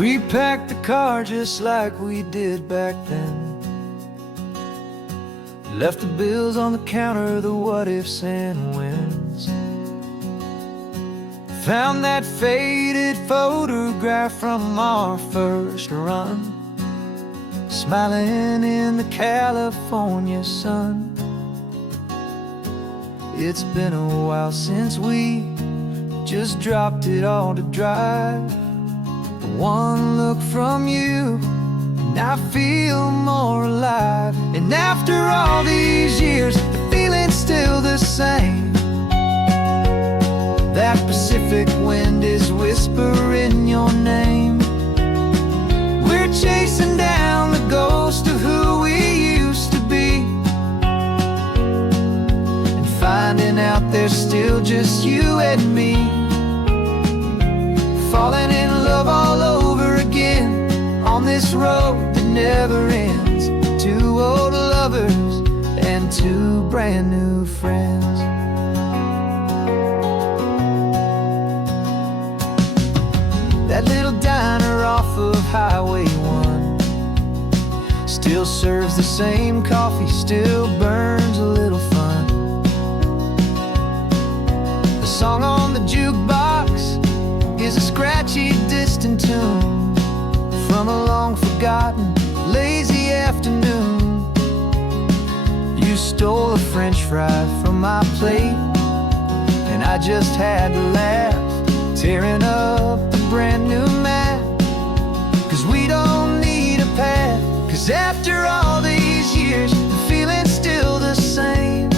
We packed the car just like we did back then. Left the bills on the counter, the what ifs and whens. Found that faded photograph from our first run, smiling in the California sun. It's been a while since we just dropped it all to drive. One look from you and I feel more alive. And after all these years, the feeling's still the same. That Pacific wind is whispering your name. We're chasing down the ghost of who we used to be, and finding out there's still just you and me. Falling in love all over again on this road that never ends. Two old lovers and two brand new friends. That little diner off of Highway 1 still serves the same coffee, still burns a little fun. The song on the jukebox is a scratchy, distant tune from a long-forgotten, lazy afternoon. You stole a French fry from my plate, and I just had to laugh, tearing up the brand new map. Cause we don't need a path, cause after all these years, the feeling's still the same.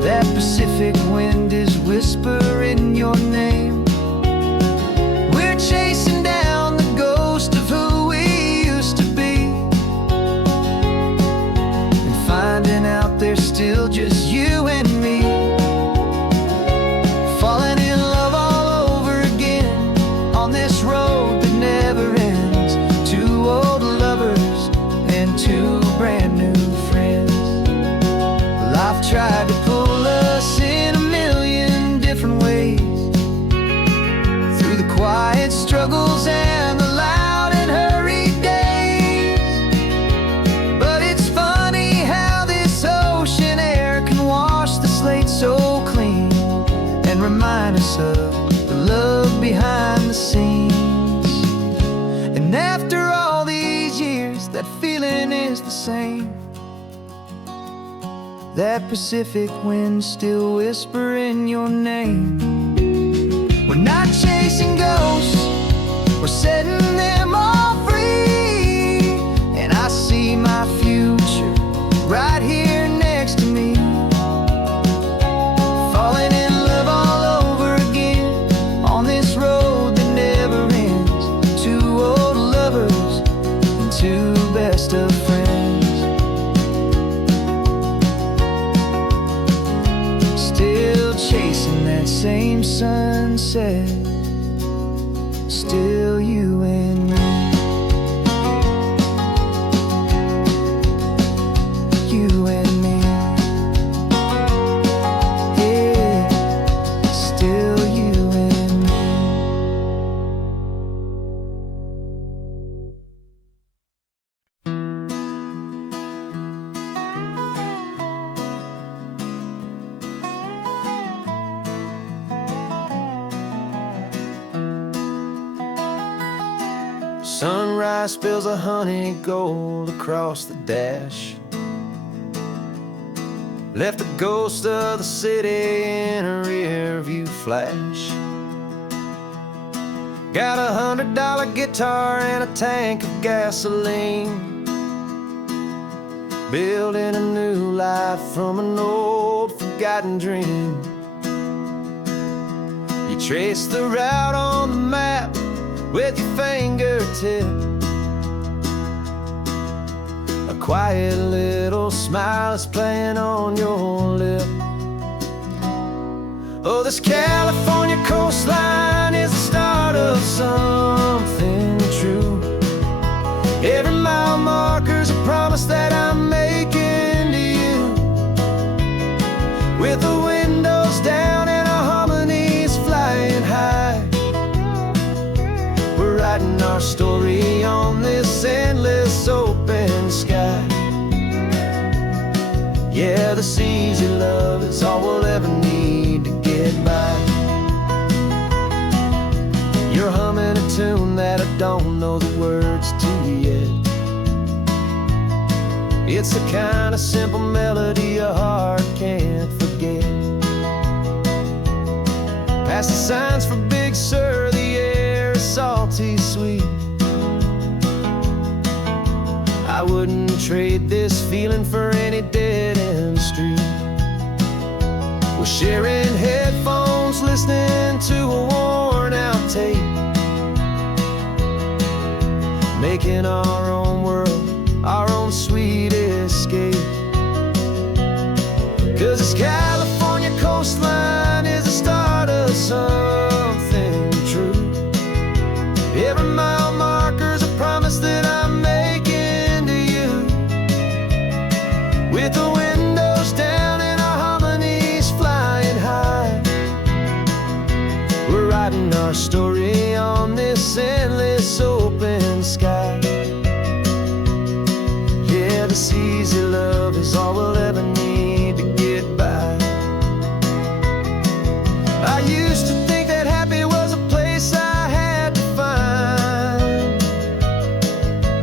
That Pacific wind is whispering your name. We're chasing down the ghost of who we used to be, and finding out there's still just you and me. Falling in love all over again on this road that never ends. Two old lovers and two brand new friends. Life tried to pull us in a million different ways, through the quiet struggles and the loud and hurried days. But it's funny how this ocean air can wash the slate so clean, and remind us of the love behind the scenes. And after all these years, that feeling is the same. That Pacific wind still whispering your name. We're not chasing ghosts, we're setting them all free. And I see my future right here next to me. Falling in love all over again on this road that never ends. Two old lovers and two best of friends. Still chasing that same sunset, still you and me. You and me. Yeah, still you and me. Sunrise spills a honey gold across the dash, left the ghost of the city in a rear view flash. Got $100 guitar and a tank of gasoline, building a new life from an old forgotten dream. You trace the route on the map with your fingertip, a quiet little smile is playing on your lip. Oh, this California coastline is the start of something true. Every mile marker's a promise that I'm making to you. With the windows down and our harmonies flying high, we're this easy love is all we'll ever need to get by. You're humming a tune that I don't know the words to yet. It's the kind of simple melody a heart can't forget. Past the signs for Big Sur, the air is salty sweet. I wouldn't trade this feeling for any dead-end street. We're sharing headphones, listening to a worn-out tape, making our own world, our own sweet escape. 'Cause this California coastline is the start of something true. Every mile marker's a promise that I'm making to you. With the windows down and our harmonies flying high, we're writing our story on this endless open sky. Yeah, this easy love is all we'll ever need to get by. I used to think that happy was a place I had to find,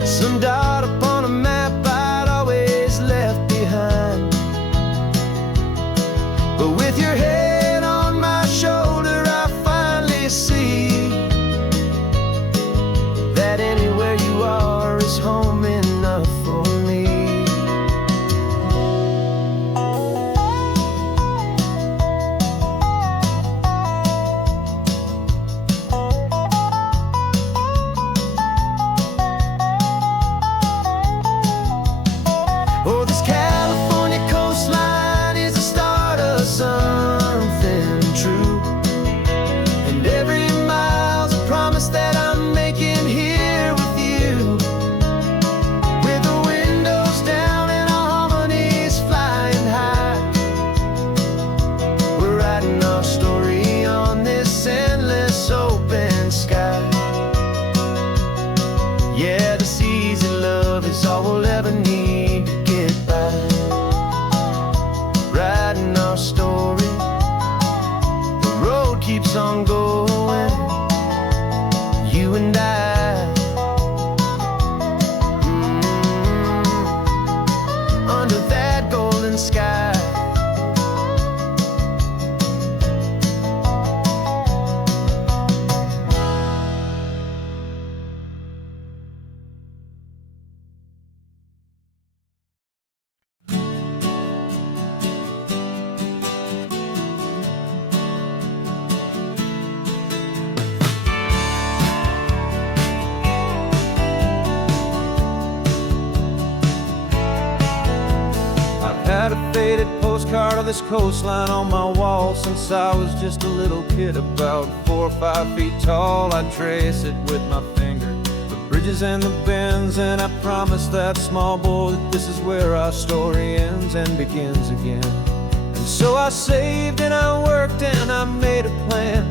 some dot upon a map I'd always left behind. But with your head on my shoulder, I finally see that anywhere you are is home enough for me. Oh, this California coastline is the start of something true. And every mile's a promise that I'm making here with you. With the windows down and our harmonies flying high, we're writing our story on this endless open sky. Yeah, this easy love is all we'll ever need to get by. Writing our story, the road keeps on going, you and I. Under that golden sky. Had a faded postcard of this coastline on my wall since I was just a little kid, about 4 or 5 feet tall. I trace it with my finger, the bridges and the bends, and I promised that small boy that this is where our story ends and begins again. And so I saved and I worked and I made a plan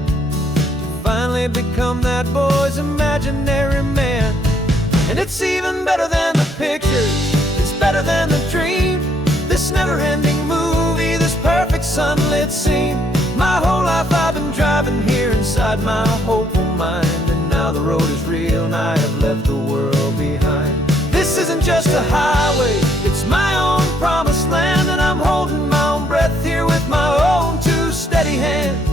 to finally become that boy's imaginary man. And it's even better than the pictures, it's better than the dream. This never-ending movie, this perfect sunlit scene. My whole life I've been driving here inside my hopeful mind, and now the road is real and I have left the world behind. This isn't just a highway, it's my own promised land, and I'm holding my own breath here with my own 2 steady hands.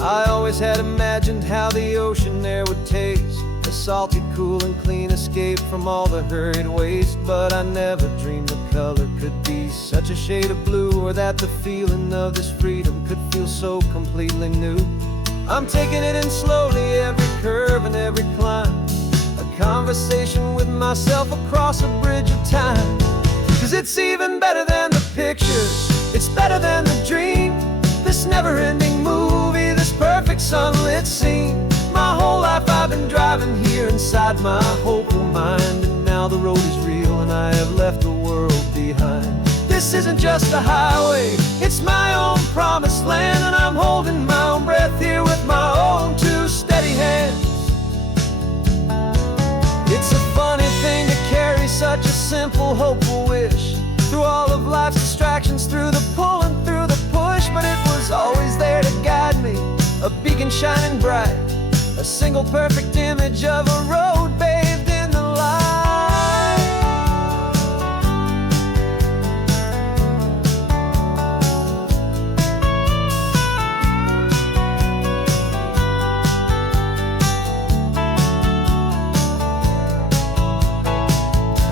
I always had imagined how the ocean air would taste, a salty, cool and clean escape from all the hurried waste. But I never dreamed the color could be such a shade of blue, or that the feeling of this freedom could feel so completely new. I'm taking it in slowly, every curve and every climb, a conversation with myself across a bridge of time. 'Cause it's even better than the pictures, it's better than the dream. This never-ending movie, this perfect sunlit scene. My whole life I've been driving here inside my hopeful mind, and now the road is real and I have left the world behind. This isn't just a highway, it's my own promised land, and I'm holding my own breath here with my own 2 steady hands. simple, hopeful wish. Through all of life's distractions, through the pull and through the push, but it was always there to guide me, a beacon shining bright, a single perfect image of a road bathed in the light.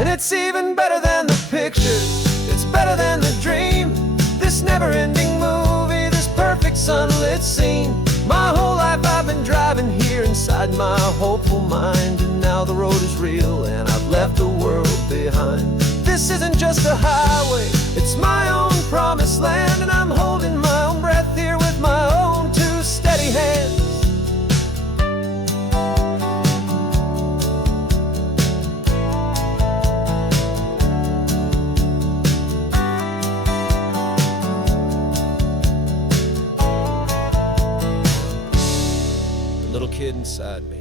And it's even better than the pictures, it's better than the dream. This never-ending movie, this perfect sunlit scene. My whole life I've been driving here inside my hopeful mind, and now the road is real and I've left the world behind. This isn't just a highway, it's my own promised land, and I'm holding my own breath here with my own two steady hands. Little kid inside me.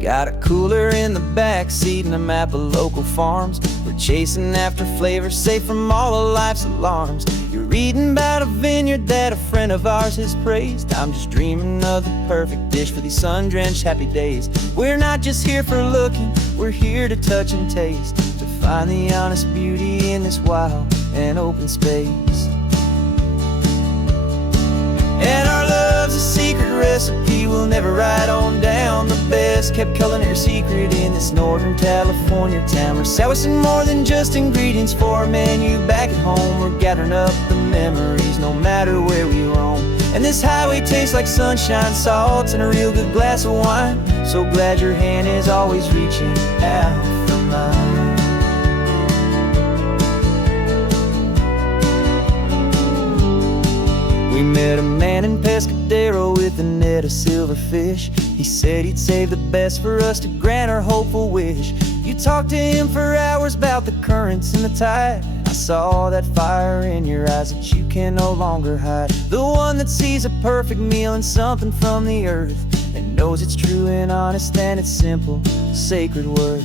Got a cooler in the back seat and a map of local farms. We're chasing after flavors safe from all of life's alarms. You're reading about a vineyard that a friend of ours has praised. I'm just dreaming of the perfect dish for these sun-drenched happy days. We're not just here for looking, we're here to touch and taste, to find the honest beauty in this wild and open space. And our love's a secret recipe we'll never write on down. The best kept culinary secret in this Northern California town. We're sourcing more than just ingredients for a menu back at home. We're gathering up the memories no matter where we roam. And this highway tastes like sunshine, salt, and a real good glass of wine. So glad your hand is always reaching out for mine. We met a man in Pescadero with a net of silverfish. He said he'd save the best for us to grant our hopeful wish. You talked to him for hours about the currents and the tide. I saw that fire in your eyes that you can no longer hide. The one that sees a perfect meal and something from the earth, and knows it's true and honest and it's simple, sacred worth.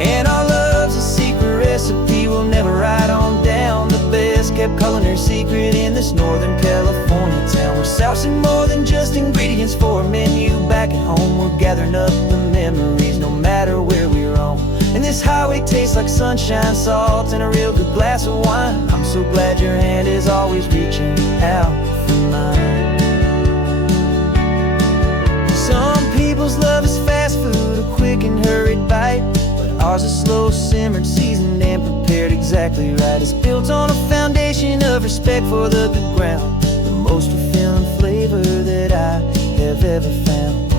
And our love's a secret recipe we'll never write on down. The best kept culinary secret in this Northern California town. We're sourcing more than just ingredients for a menu back at home. We're gathering up the memories no matter where we roam. And this highway tastes like sunshine, salt, and a real good glass of wine. I'm so glad your hand is always reaching out for mine. Some people's love is fast food, a quick and hurried bite. Ours is slow simmered, seasoned, and prepared exactly right. It's built on a foundation of respect for the good ground, the most fulfilling flavor that I have ever found.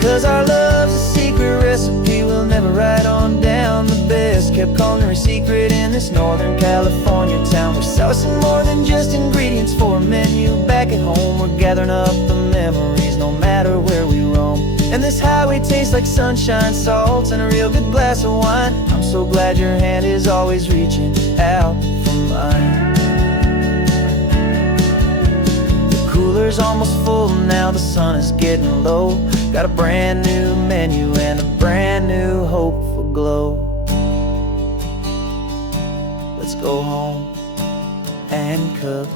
'Cause our love's a secret recipe we'll never write on down. The best kept culinary secret in this Northern California town. We're sourcing more than just ingredients for a menu back at home. We're gathering up the memories no matter where we roam. And this highway tastes like sunshine, salt, and a real good glass of wine. I'm so glad your hand is always reaching out for mine. The cooler's almost full now, the sun is getting low. Got a brand new menu and a brand new hopeful glow. Let's go home and cook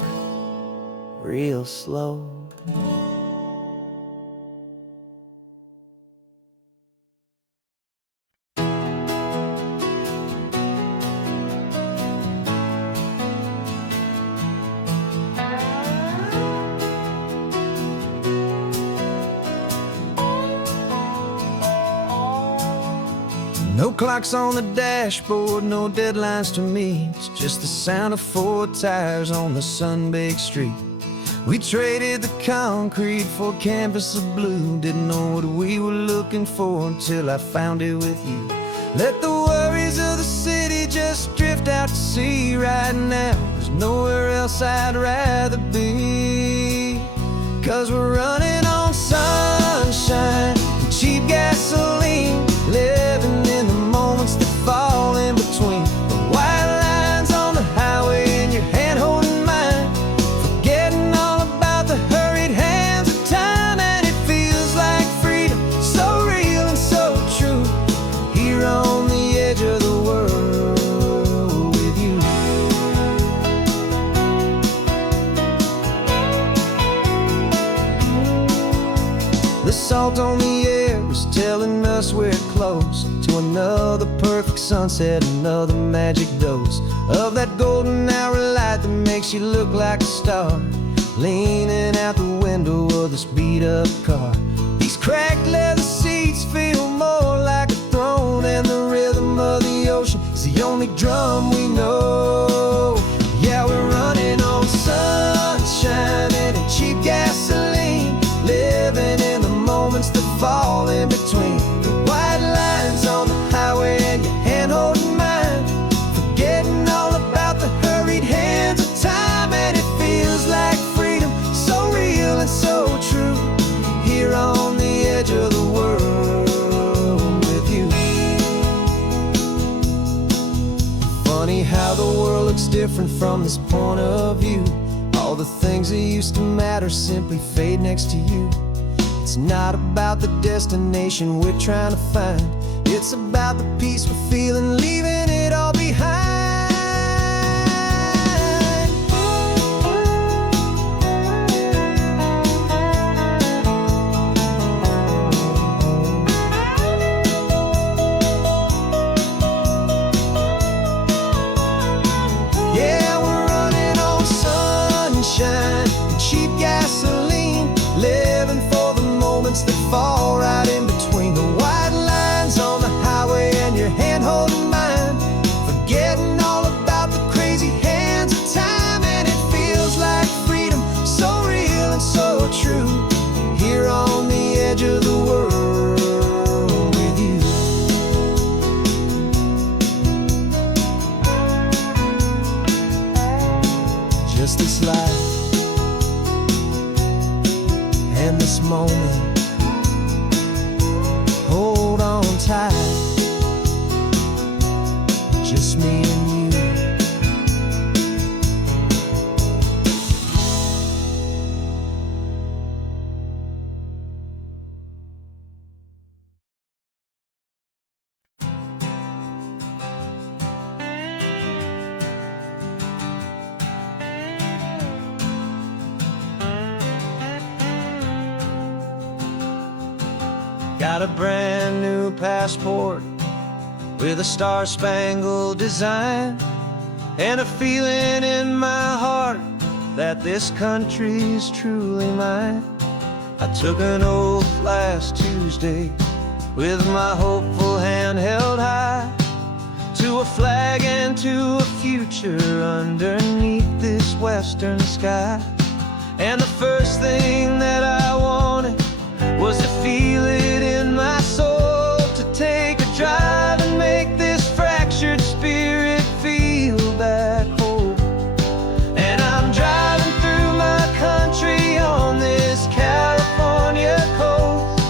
real slow. No clocks on the dashboard, no deadlines to meet. It's just the sound of 4 tires on the sun-baked street. We traded the concrete for a canvas of blue. Didn't know what we were looking for until I found it with you. Let the worries of the city just drift out to sea. Right now, there's nowhere else I'd rather be. 'Cause we're running on sunshine and cheap gasoline, living in the moments that fall in between. The white lines on the highway and your hand holding mine, forgetting all about the hurried hands of time. And it feels like freedom, so real and so true, here on the edge of the world with you. The salt on the air is telling us we're close to another perfect sunset, another magic dose of that golden hour light that makes you look like a star, leaning out the window of this beat-up car. These cracked leather seats feel more like a throne, and the rhythm of the ocean is the only drum we know. Yeah, we're running on sunshine and a cheap gasoline, living in the moments that fall in between. The white lines on the highway and your hand holding mine, forgetting all about the hurried hands of time. And it feels like freedom, so real and so true, here on the edge of the world with you. Funny how the world looks different from this point of view. All the things that used to matter simply fade next to you. It's not about the destination we're trying to find, it's about the peace we're feeling, leaving it all behind. Yeah, we're running on sunshine and cheap gasoline, living for the moments that fall right in between. The white lines on the highway and your hand holding mine, forgetting all about the crazy hands of time. And it feels like freedom, so real and so true, here on the edge of the world with you. Just this life and this moment, hold on tight, just me and you. Got a brand new passport with a star-spangled design, and a feeling in my heart that this country's truly mine. I took an oath last Tuesday with my hopeful hand held high, to a flag and to a future underneath this western sky. And the first thing that I wanted was to feel it in my soul, to take a drive and make this fractured spirit feel back home. And I'm driving through my country on this California coast,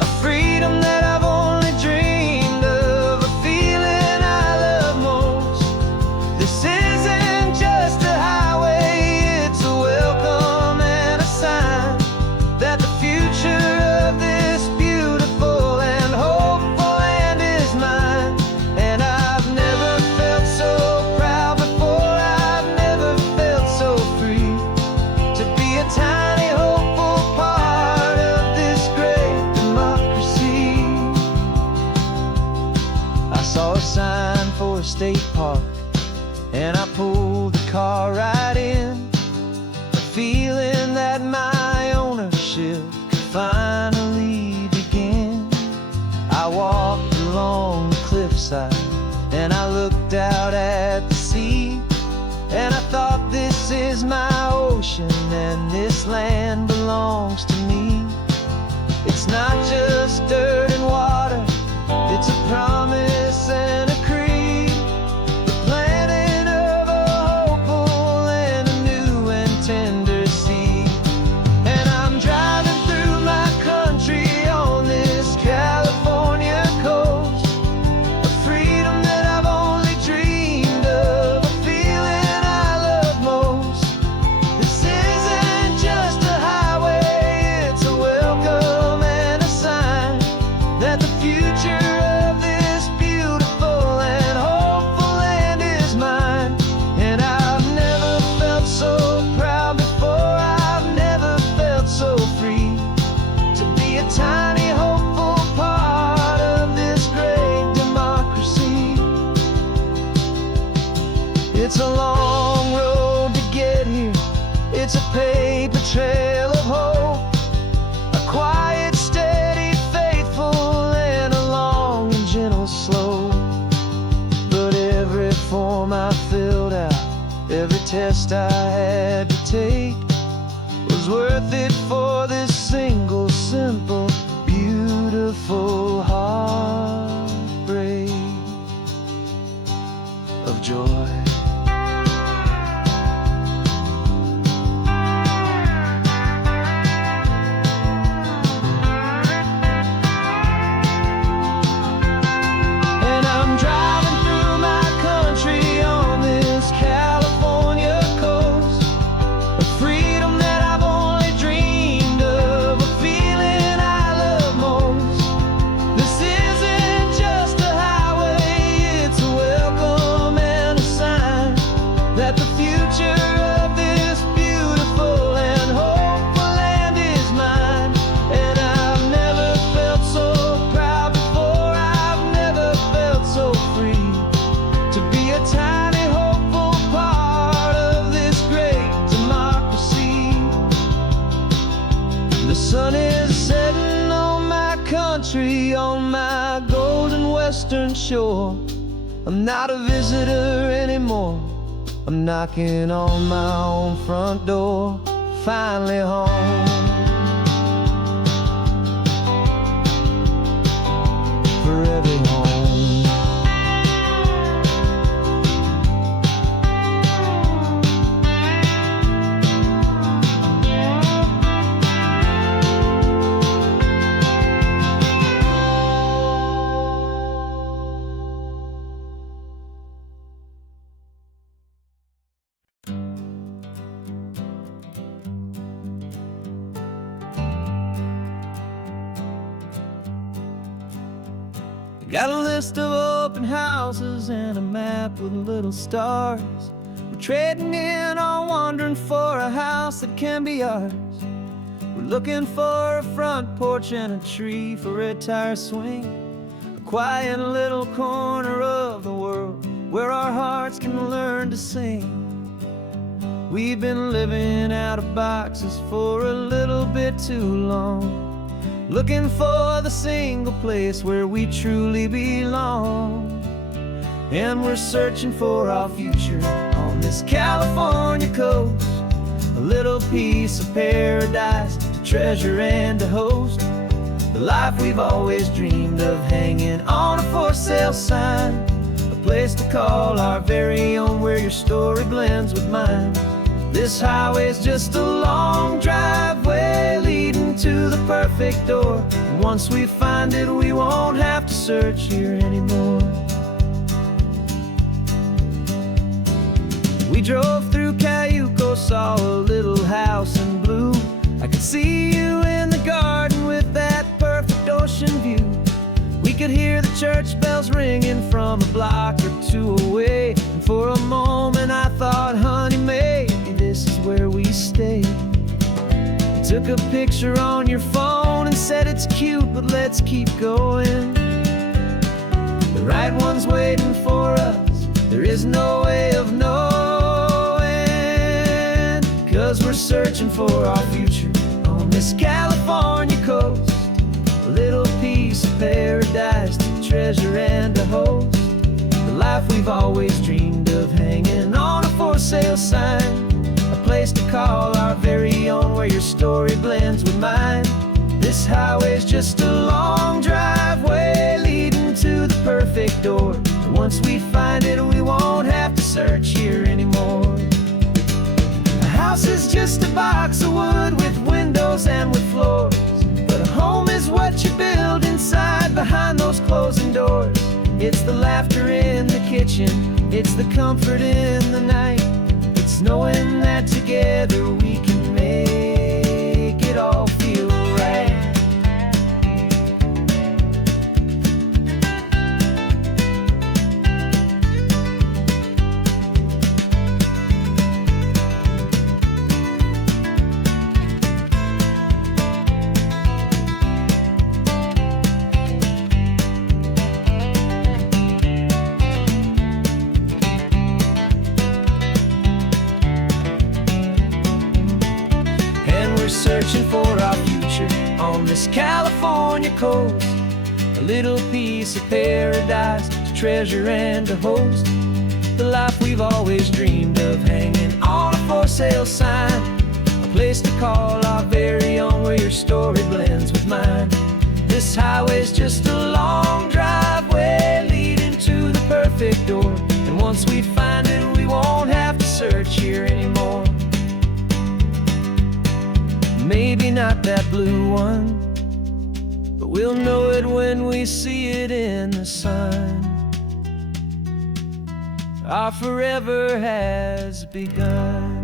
a freedom that I've only dreamed of, a feeling I love most. This isn't just a highway, it's a welcome and a sign that the future of this beautiful and hopeful land is mine. And I've never felt so proud before, I've never felt so free, to be a tiny hopeful part of this great democracy. I saw a sign for a state park, and I pulled the car right in, a feeling that my ownership could finally begin. I walked along the cliffside and I looked out at the sea, and I thought, this is my ocean. nation, and this land belongs to me. It's not just dirt and water, it's a promise and a creed, the planting of a hopeful and a new and tender seed. And I'm driving through my country on this California coast, a freedom that I've only dreamed of, a feeling I love most. This isn't just a highway, it's a welcome and a sign that the future of this beautiful and hopeful land is mine. And I've never felt so proud before, I've never felt so free to be a tiny hopeful part of this great democracy. It's a long road to get here, it's a paper trail of hope, a quiet, steady, faithful, and a long and gentle slope. But every form I filled out, every test I had to take, was worth it for this single, simple, beautiful heartbreak of joy. And I'm driving through my country on this California coast, a freedom that I've only dreamed of, a feeling I love most. This isn't just a highway, it's a welcome and a sign that the future of this beautiful and hopeful land is mine. And I've never felt so proud before, I've never felt so free to be a tiny hopeful part of this great democracy. The sun is setting on my country, on my golden western shore. I'm not a visitor anymore, I'm knocking on my own front door, finally home. Forever home. Got a list of open houses and a map with little stars. We're trading in or wandering for a house that can be ours. We're looking for a front porch and a tree for a tire swing, a quiet little corner of the world where our hearts can learn to sing. We've been living out of boxes for a little bit too long, looking for the single place where we truly belong. And we're searching for our future on this California coast, a little piece of paradise to treasure and to host, the life we've always dreamed of hanging on a for sale sign, a place to call our very own where your story blends with mine. This highway's just a long driveway leading to the perfect door, and once we find it we won't have to search here anymore. We drove through Cayuco, saw a little house in blue. I could see you in the garden with that perfect ocean view. We could hear the church bells ringing from a block or two away, and for a moment I thought, honey, maybe this is where we stay. You took a picture on your phone and said it's cute, but let's keep going. The right one's waiting for us, there is no way of knowing, 'cause we're searching for our future on this California coast, a little piece of paradise to treasure and to host, the life we've always dreamed of hanging on a for sale sign, a place to call our mind. This highway's just a long driveway leading to the perfect door. And once we find it, we won't have to search here anymore. A house is just a box of wood with windows and with floors. But a home is what you build inside behind those closing doors. It's the laughter in the kitchen, it's the comfort in the night. It's knowing that together we can make it all feel right. Searching for our future on this California coast, a little piece of paradise to treasure and to host. The life we've always dreamed of, hanging on a for sale sign, a place to call our very own, where your story blends with mine. This highway's just a long driveway leading to the perfect door. And once we find it, we won't have to search here anymore. Maybe not that blue one, but we'll know it when we see it in the sun. Our forever has begun.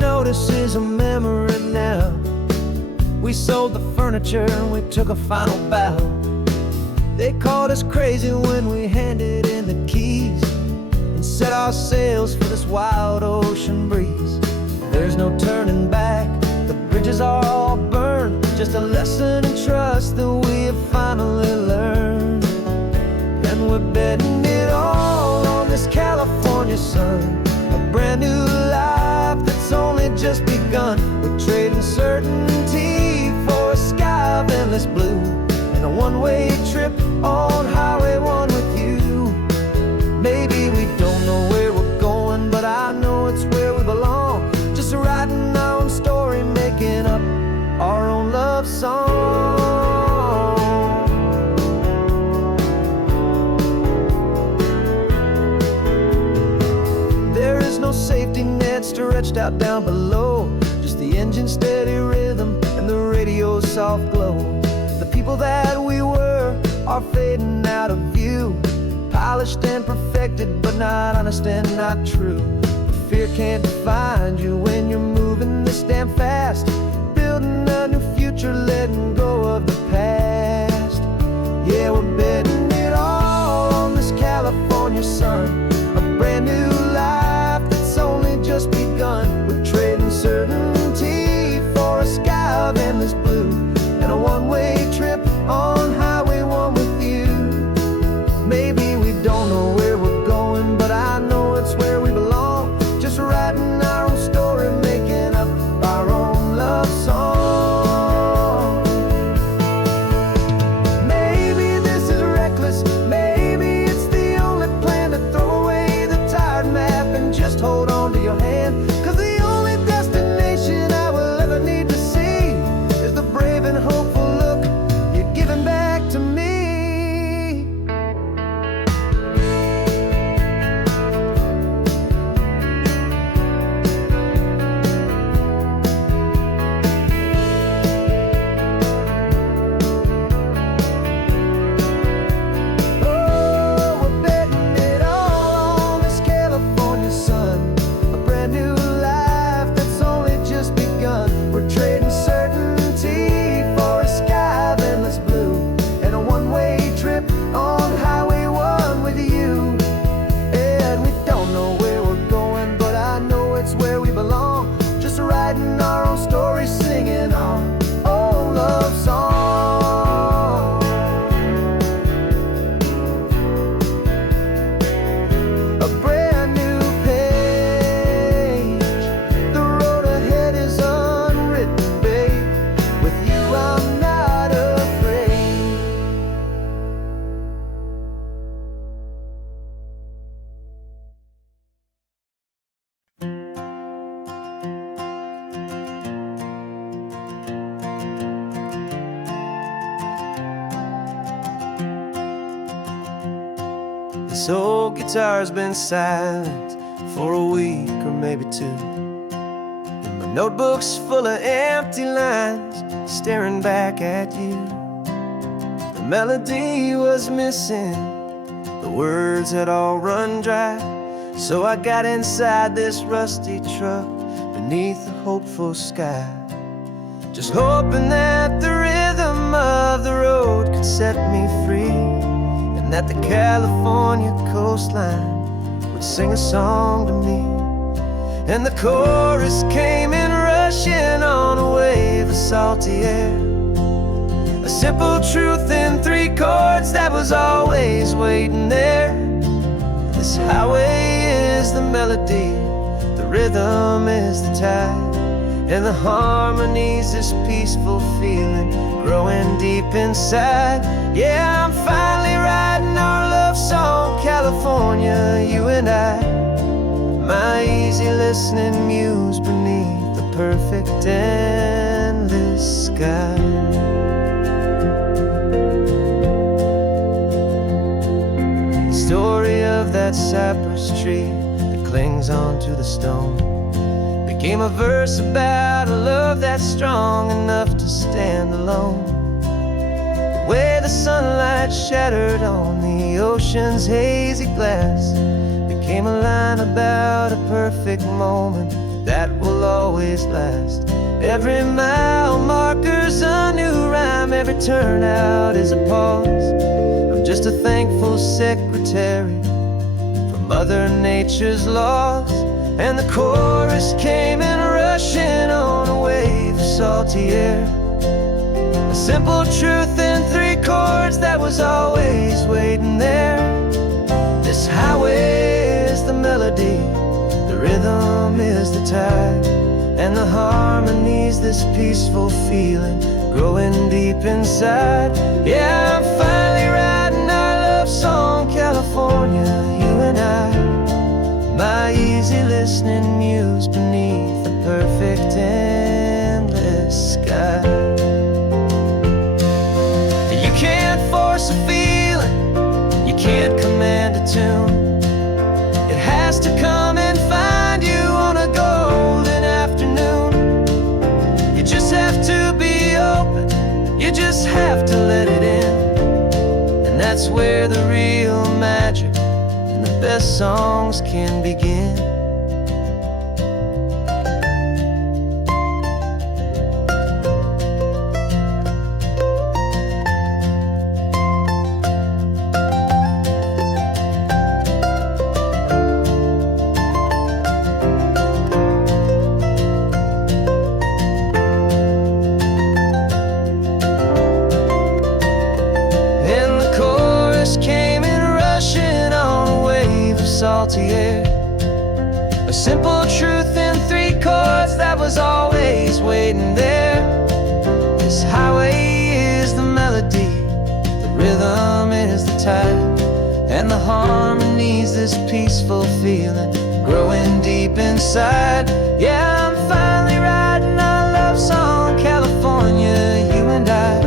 Notice is a memory now. We sold the furniture and we took a final bow. They called us crazy when we handed in the keys and set our sails for this wild ocean breeze. There's no turning back, the bridges are all burned. Just a lesson in trust that we have finally learned. And we're betting it all on this California sun, a brand new life that's only just begun. We're trading certainty for a sky of endless blue, and a one-way trip on Highway 1 with you. Maybe we don't know where we're going, but I know it's where we belong. Just writing our own story, making up our own love song. There is no safety net stretched out down below, just the engine's steady rhythm and the radio's soft glow. The people that we were are fading out of view, polished and perfected, but not honest and not true. Fear can't define you when you're moving this damn fast, building a new future, letting go of the past. Yeah, we're betting it all on this California sun, a brand new life that's only just begun. We're trading certainty for a sky of endless blue, and a one-way trip on Highway 1 with you. Maybe we don't know where we're going, but I know it's where we belong. Just writing our own story, making up our own love song. Maybe this is reckless, maybe it's the only plan to throw away the tired map and just hold on to your hand. 'Cause the only destination I will ever need to see is the brave and hopeful look you're giving back to me. Oh, we're betting it all on this California sun, a brand new life that's only just begun. We're trading certainty for a sky of endless blue, and a one-way trip on Highway 1 with you. And we don't know where we're going, but I know it's where we belong. Just writing our own story, singing our own love song. This old guitar's been silent for a week or maybe two, and my notebook's full of empty lines staring back at you. The melody was missing, the words had all run dry, so I got inside this rusty truck beneath a hopeful sky, just hoping that the rhythm of the road could set me free, and that the California coastline would sing a song to me. And the chorus came in rushing on a wave of salty air, a simple truth in 3 chords that was always waiting there. This highway is the melody, the rhythm is the tide, and the harmony's this peaceful feeling growing deep inside. Yeah, I'm finally writing our love song, California, you and I, my easy listening muse beneath the perfect endless sky. The story of that cypress tree that clings onto the stone became a verse about a love that's strong enough to stand alone. The way the sunlight shattered on the ocean's hazy glass became a line about a perfect moment that will always last. Every mile marker's a new rhyme, every turnout is a pause. I'm just a thankful secretary for Mother Nature's laws. And the chorus came in rushing on a wave of salty air, a simple truth in 3 chords that was always waiting there. This highway is the melody, the rhythm is the tide, and the harmony's this peaceful feeling growing deep inside. Yeah, I'm finally writing our love song, California, you and I, my easy listening muse beneath the perfect endless sky. You can't force a feeling, you can't command a tune. It has to come and find you on a golden afternoon. You just have to be open, you just have to let it in, and that's where the real magic and the best songs can begin. Salty air, a simple truth in 3 chords that was always waiting there. This highway is the melody, the rhythm is the tide, and the harmony's this peaceful feeling growing deep inside. Yeah, I'm finally writing our love song, California, you and I,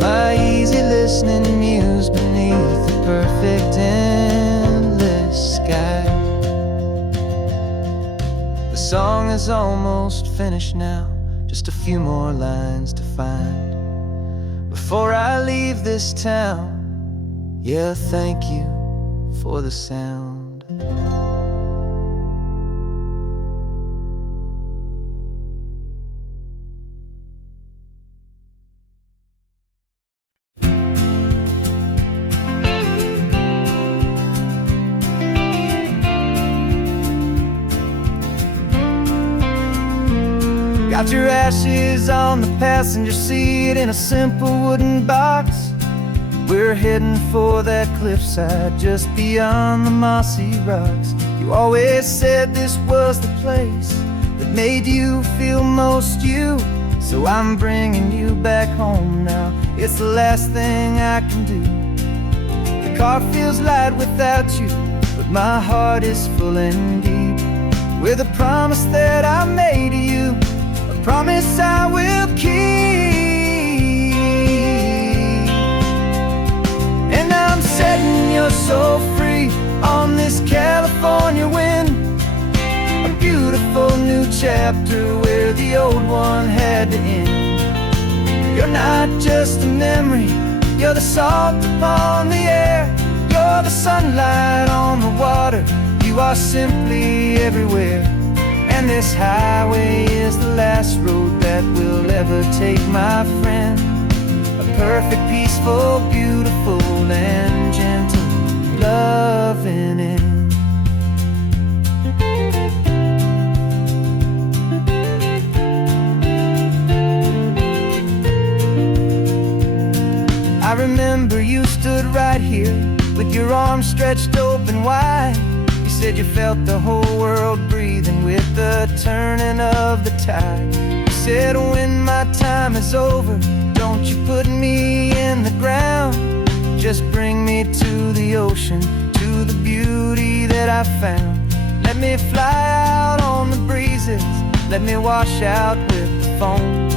my easy listening muse beneath the perfect endless sky. The song is almost finished now, just a few more lines to find before I leave this town. Yeah, thank you for the sound. Got your ashes on the passenger seat in a simple wooden box. We're heading for that cliffside just beyond the mossy rocks. You always said this was the place that made you feel most you, so I'm bringing you back home now. It's the last thing I can do. The car feels light without you, but my heart is full and deep with a promise that I made to you, a promise I will keep. And I'm setting your soul free chapter where the old one had to end. You're not just a memory, you're the salt upon the air. You're the sunlight on the water, you are simply everywhere. And this highway is the last road that will ever take, my friend. A perfect, peaceful, beautiful, and gentle, loving end. I remember you stood right here with your arms stretched open wide. You said you felt the whole world breathing with the turning of the tide. You said, when my time is over, don't you put me in the ground. Just bring me to the ocean, to the beauty that I found. Let me fly out on the breezes, let me wash out with the foam.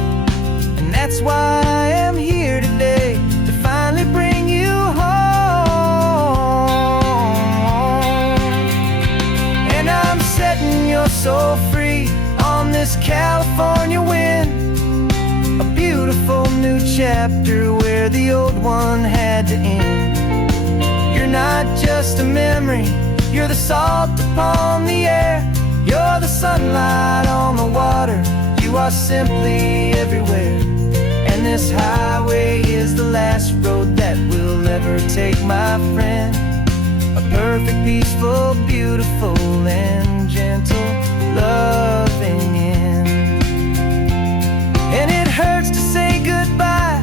And that's why I am here today, to finally bring you home. And I'm setting your soul free on this California wind. A beautiful new chapter where the old one had to end. You're not just a memory, you're the salt upon the air. You're the sunlight on the water, you are simply everywhere. And this highway is the last road that we'll ever take, my friend. A perfect, peaceful, beautiful, and gentle, loving end. And it hurts to say goodbye,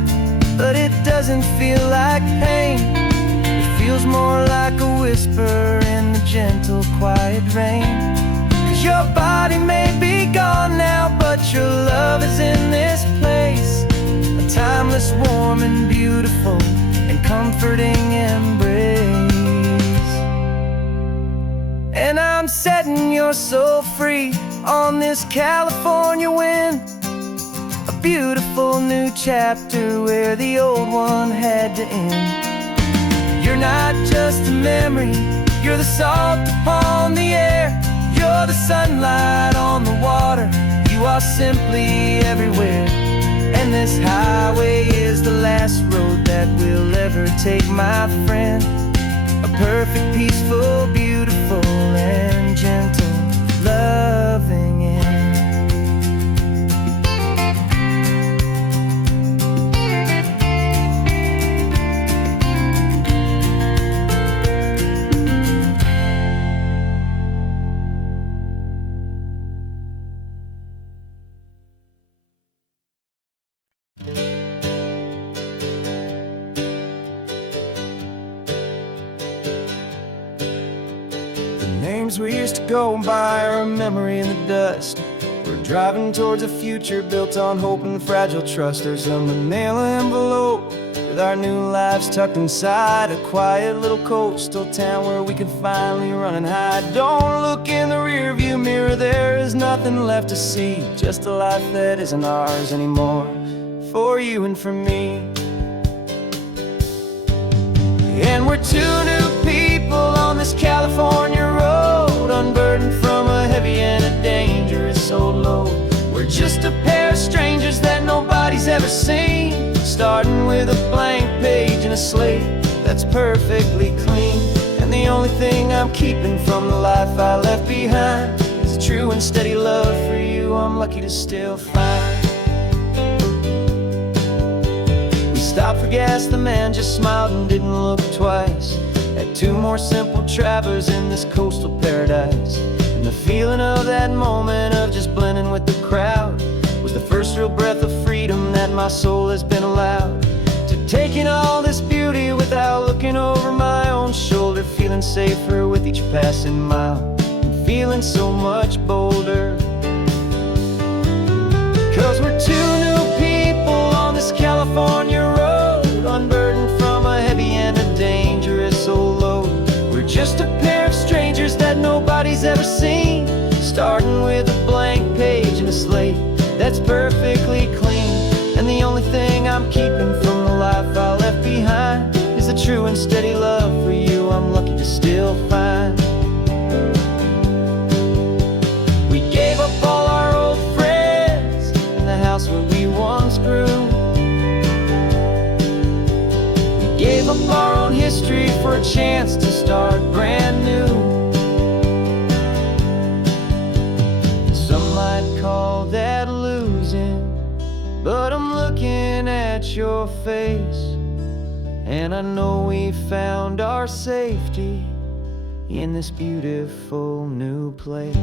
but it doesn't feel like pain. It feels more like a whisper in the gentle, quiet rain. 'Cause your body may be gone now, but your love is in this place. A timeless, warm, and beautiful, and comforting embrace. And I'm setting your soul free on this California wind. A beautiful new chapter where the old one had to end. You're not just a memory, you're the salt upon the air. You're the sunlight on the water, you are simply everywhere. And this highway is the last road that we'll ever take, my friend. A perfect, peaceful, beautiful, and gentle, loving end. Names we used to go by are a memory in the dust. We're driving towards a future built on hope and fragile trust. There's a manila envelope with our new lives tucked inside, a quiet little coastal town where we can finally run and hide. Don't look in the rearview mirror, there is nothing left to see, just a life that isn't ours anymore, for you and for me. And we're two new people on this California road, unburdened from a heavy and a dangerous old load. We're just a pair of strangers that nobody's ever seen, starting with a blank page and a slate that's perfectly clean. And the only thing I'm keeping from the life I left behind is a true and steady love for you I'm lucky to still find. Stopped for gas, the man just smiled and didn't look twice. Had two more simple travelers in this coastal paradise. And the feeling of that moment of just blending with the crowd was the first real breath of freedom that my soul has been allowed to take in all this beauty without looking over my own shoulder, feeling safer with each passing mile and feeling so much bolder. 'Cause we're two new people on this California road, unburdened from a heavy and a dangerous old load. We're just a pair of strangers that nobody's ever seen, starting with a blank page and a slate that's perfectly clean. And the only thing I'm keeping from the life I left behind is the true and steady love for you I'm lucky to still find. We gave up all our once grew. We gave up our own history for a chance to start brand new. Some might call that losing, but I'm looking at your face, and I know we found our safety in this beautiful new place.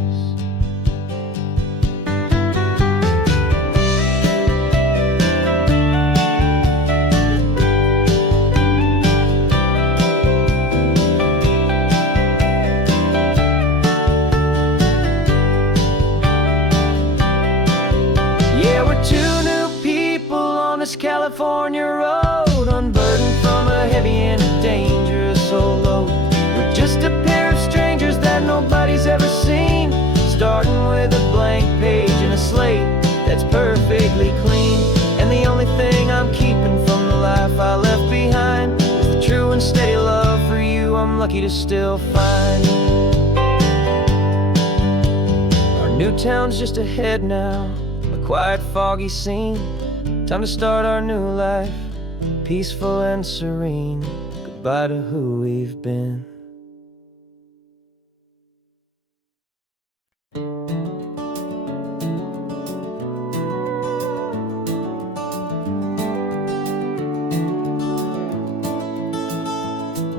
Yeah, we're two new people on this California road, unburdened from a heavy and a dangerous old load. We're just a pair of strangers that nobody's ever seen, starting with a blank page and a slate that's perfectly clean. And the only thing I'm keeping from the life I left behind is the true and steady love for you I'm lucky to still find. Our new town's just ahead now, a quiet, foggy scene. Time to start our new life, peaceful and serene. Goodbye to who we've been.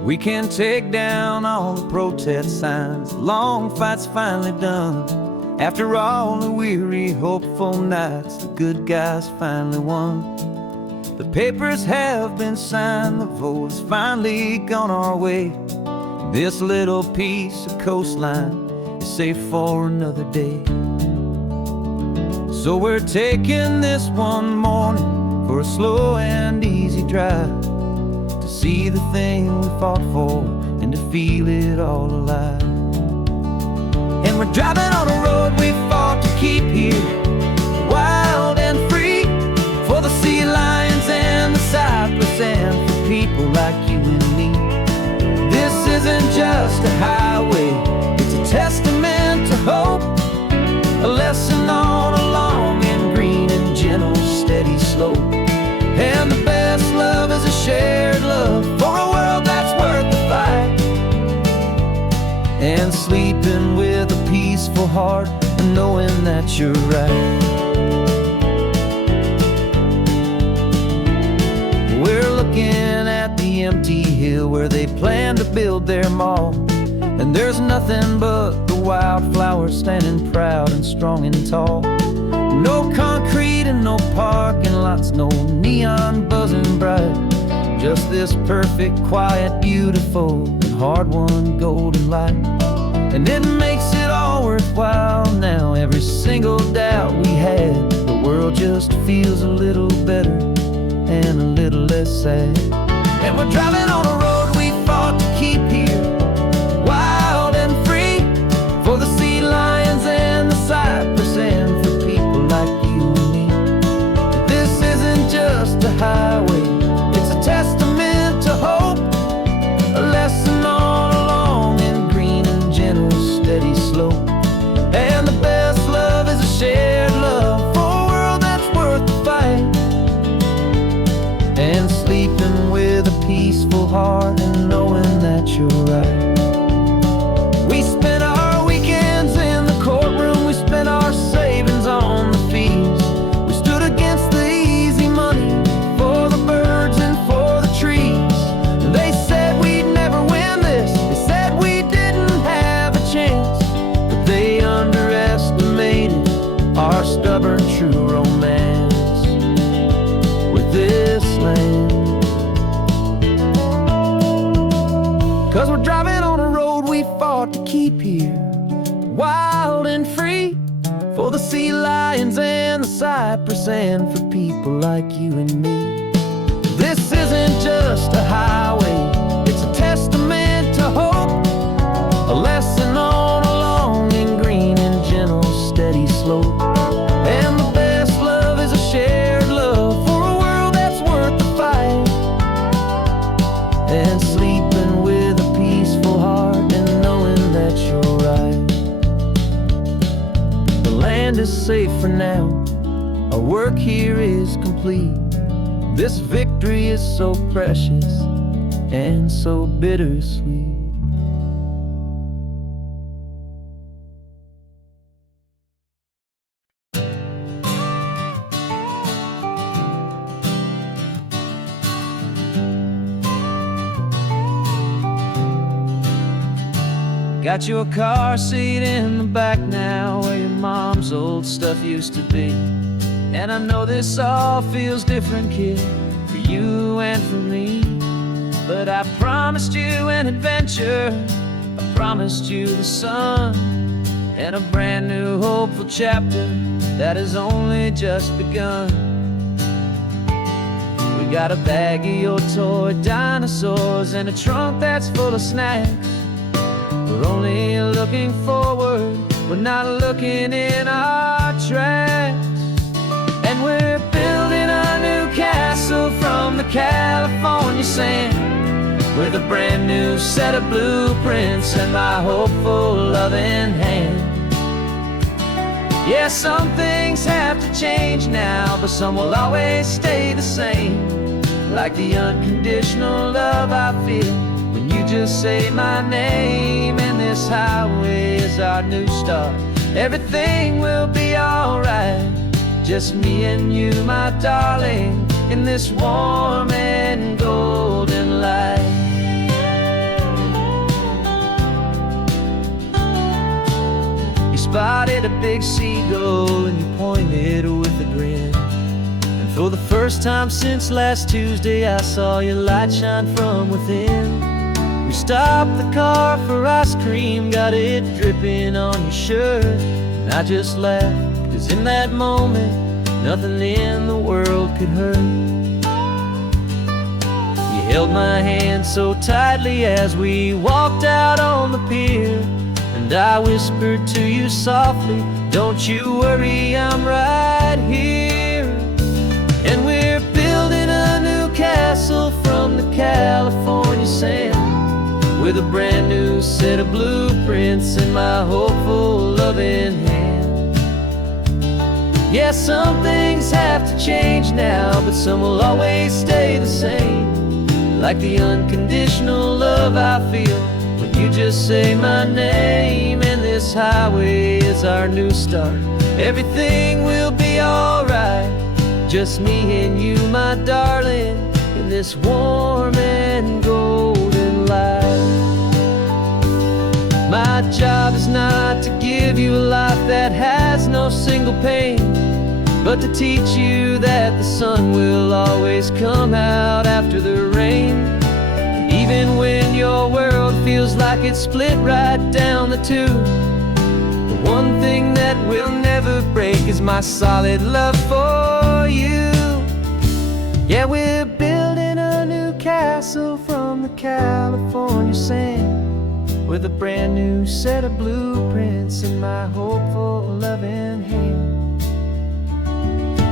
We can take down all the protest signs, long fight's finally done. After all the weary, hopeful nights, the good guys finally won. The papers have been signed, the vote has finally gone our way. This little piece of coastline is safe for another day. So we're taking this one morning for a slow and easy drive, to see the thing we fought for and to feel it all alive. And we're driving on a road we fought to keep here, wild and free, for the sea lions and the cypress and for people like you and me. This isn't just a highway, it's a testament to hope, a lesson on a long and green and gentle steady slope. And the best love is a shared love for a world that's worth the fight, and sleeping with a peaceful heart and knowing that you're right. We're looking at the empty hill where they plan to build their mall, and there's nothing but the wildflowers standing proud and strong and tall. No concrete and no parking lots, no neon buzzing bright, just this perfect, quiet, beautiful, and hard-won golden light. And it makes it all worthwhile now, every single doubt we had. The world just feels a little better and a little less sad. And we're driving on a road we fought to keep here, wild and free, for the sea lions and the cypress and for people like you and me. This isn't just a highway, it's a testament to hope, a lesson on a long and green and gentle steady slope. And the best love is a shared love for a world that's worth the fight, and sleeping with a peaceful heart and knowing that you're right. We spent our weekends in the courtroom, we spent our savings on the fees. We stood against the easy money for the birds and for the trees. They said we'd never win this, they said we didn't have a chance, but they underestimated our stubborn true romance with this land. 'Cause we're driving on a road we fought to keep here, wild and free, for the sea lions and the cypress and for people like you and me. This isn't just a highway, it's a testament to hope, a lesson on a long and green and gentle steady slope. And the best love is a shared love for a world that's worth the fight, and sleeping with a peaceful heart and knowing that you're right. The land is safe for now, our work here is complete. This victory is so precious and so bittersweet. Got your car seat in the back now, where your mom's old stuff used to be. And I know this all feels different, kid, for you and for me. But I promised you an adventure, I promised you the sun, and a brand new hopeful chapter that has only just begun. We got a bag of your toy dinosaurs and a trunk that's full of snacks. We're only looking forward, we're not looking in our tracks. And we're building a new castle from the California sand, with a brand new set of blueprints and my hopeful loving hand. Yeah, some things have to change now, but some will always stay the same. Like the unconditional love I feel when you just say my name. And this highway is our new start. Everything will be alright, just me and you, my darling, in this warm and golden light. You spotted a big seagull and you pointed with a grin. And for the first time since last Tuesday, I saw your light shine from within. We stopped the car for ice cream, got it dripping on your shirt. And I just laughed, 'cause in that moment, nothing in the world could hurt. You held my hand so tightly as we walked out on the pier, and I whispered to you softly, don't you worry, I'm right here. And we're building a new castle from the California sand, with a brand new set of blueprints in my hopeful loving hand. Yeah, some things have to change now, but some will always stay the same. Like the unconditional love I feel when you just say my name. And this highway is our new start. Everything will be alright, just me and you, my darling, in this warm and golden light. My job is not to give you a life that has no single pain, but to teach you that the sun will always come out after the rain. Even when your world feels like it's split right down the two, the one thing that will never break is my solid love for you. Yeah, we're building a new castle from the California sand, with a brand new set of blueprints in my hopeful loving hand.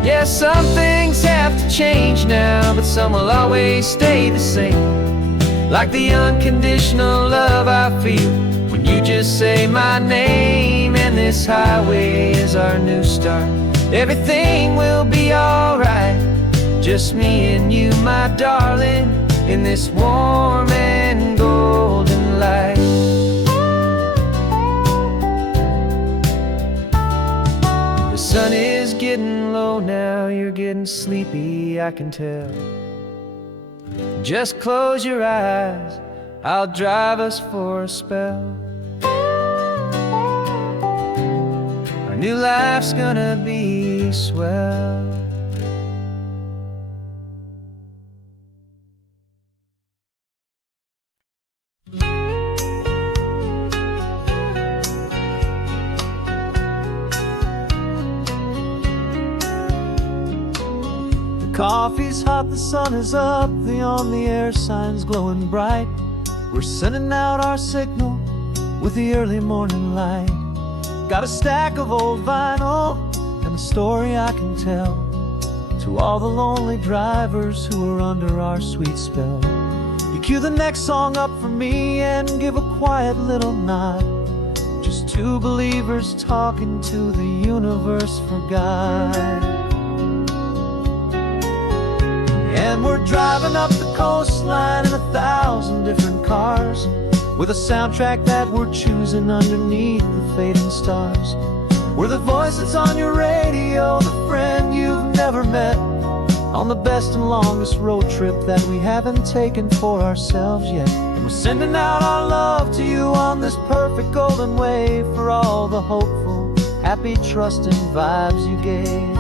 Yeah, some things have to change now, but some will always stay the same. Like the unconditional love I feel when you just say my name. And this highway is our new start. Everything will be alright, just me and you, my darling, in this warm and golden light. The sun is getting low now, you're getting sleepy, I can tell. Just close your eyes, I'll drive us for a spell. Our new life's gonna be swell. Coffee's hot, the sun is up, the on-the-air sign's glowing bright. We're sending out our signal with the early morning light. Got a stack of old vinyl and a story I can tell to all the lonely drivers who are under our sweet spell. You cue the next song up for me and give a quiet little nod. Just two believers talking to the universe for God. we're driving up the coastline in 1,000 different cars, with a soundtrack that we're choosing underneath the fading stars. We're the voice that's on your radio, the friend you've never met, on the best and longest road trip that we haven't taken for ourselves yet. And we're sending out our love to you on this perfect golden wave, for all the hopeful, happy, trusting vibes you gave.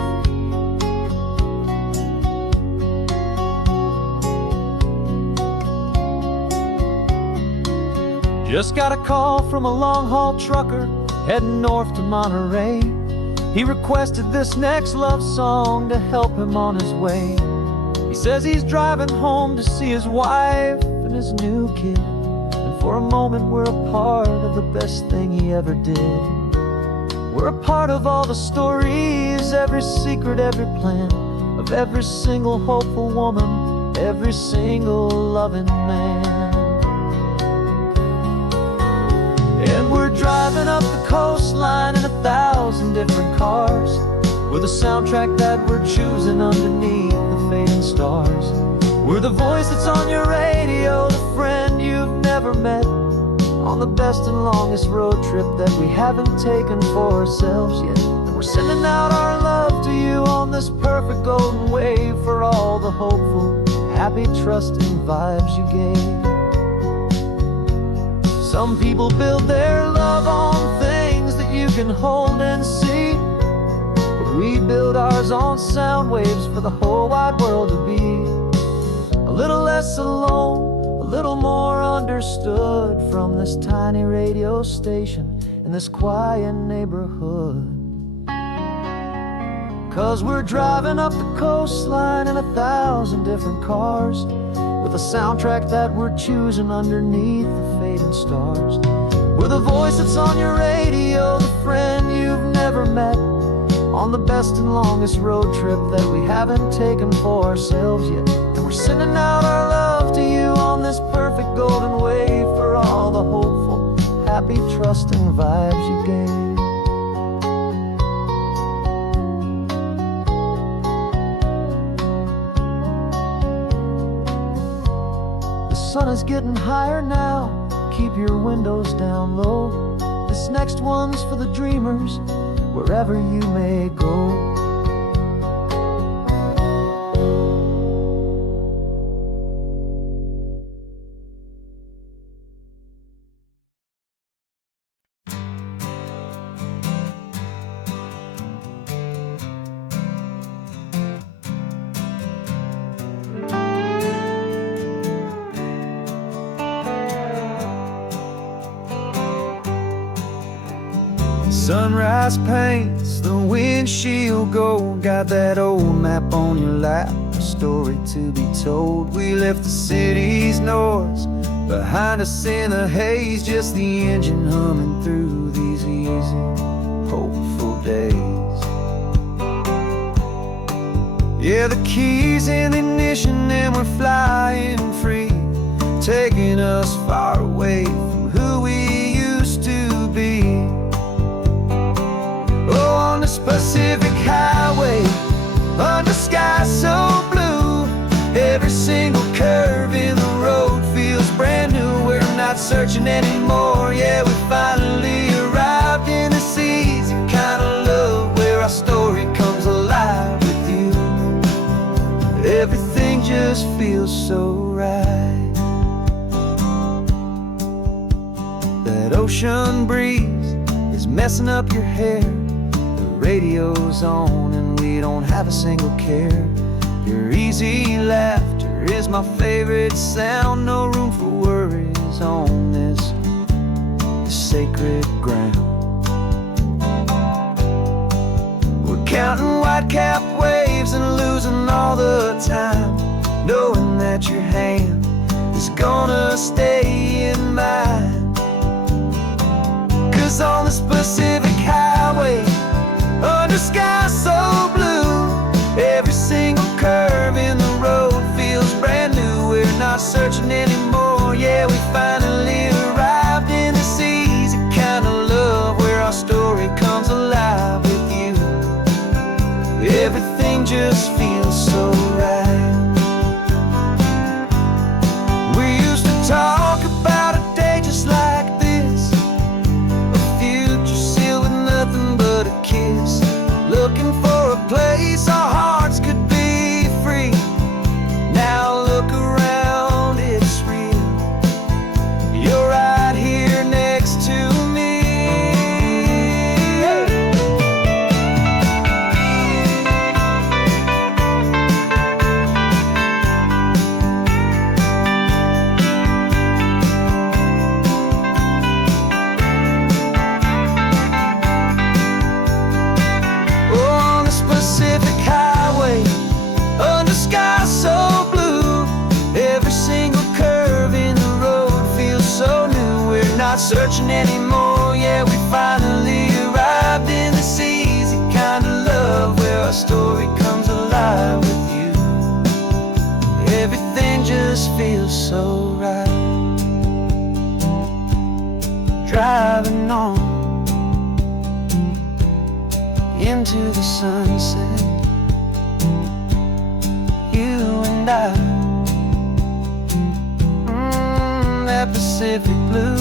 Just got a call from a long-haul trucker heading north to Monterey. He requested this next love song to help him on his way. He says he's driving home to see his wife and his new kid, and for a moment we're a part of the best thing he ever did. We're a part of all the stories, every secret, every plan, of every single hopeful woman, every single loving man. And we're driving up the coastline in 1,000 different cars, with a soundtrack that we're choosing underneath the fading stars. We're the voice that's on your radio, the friend you've never met, on the best and longest road trip that we haven't taken for ourselves yet. And we're sending out our love to you on this perfect golden wave, for all the hopeful, happy, trusting vibes you gave. Some people build their love on things that you can hold and see, but we build ours on sound waves for the whole wide world to be a little less alone, a little more understood, from this tiny radio station in this quiet neighborhood. 'Cause we're driving up the coastline in 1,000 different cars, with a soundtrack that we're choosing underneath the fading stars. We're the voice that's on your radio, the friend you've never met, on the best and longest road trip that we haven't taken for ourselves yet. And we're sending out our love to you on this perfect golden wave, for all the hopeful, happy, trusting vibes you gave. The sun is getting higher now, keep your windows down low. This next one's for the dreamers, wherever you may go. Sunrise paints the windshield gold, got that old map on your lap, a story to be told. We left the city's noise behind us in the haze, just the engine humming through these easy, hopeful days. Yeah, the keys in the ignition and we're flying free, taking us far away from who we used to be. Oh, on this Pacific highway, under sky so blue, every single curve in the road feels brand new. We're not searching anymore, yeah, we finally arrived in this easy kind of love, where our story comes alive with you. Everything just feels so right. That ocean breeze is messing up your hair, radio's on and we don't have a single care. Your easy laughter is my favorite sound, no room for worries on this sacred ground. We're counting white-capped waves and losing all the time, knowing that your hand is gonna stay in mine. 'Cause on this Pacific highway, under sky so blue, every single curve in the road feels brand new. We're not searching anymore, yeah, we finally arrived in this easy kind of love, where our story comes alive with you. Everything just feels so right. on into the sunset. You and I, that Pacific blue.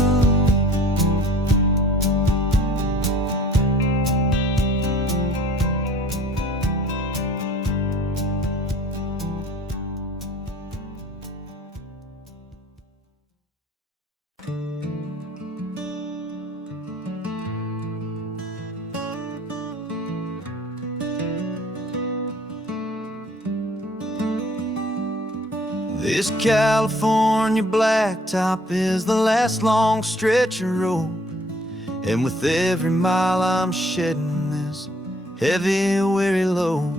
This California blacktop is the last long stretch of road, and with every mile I'm shedding this heavy, weary load.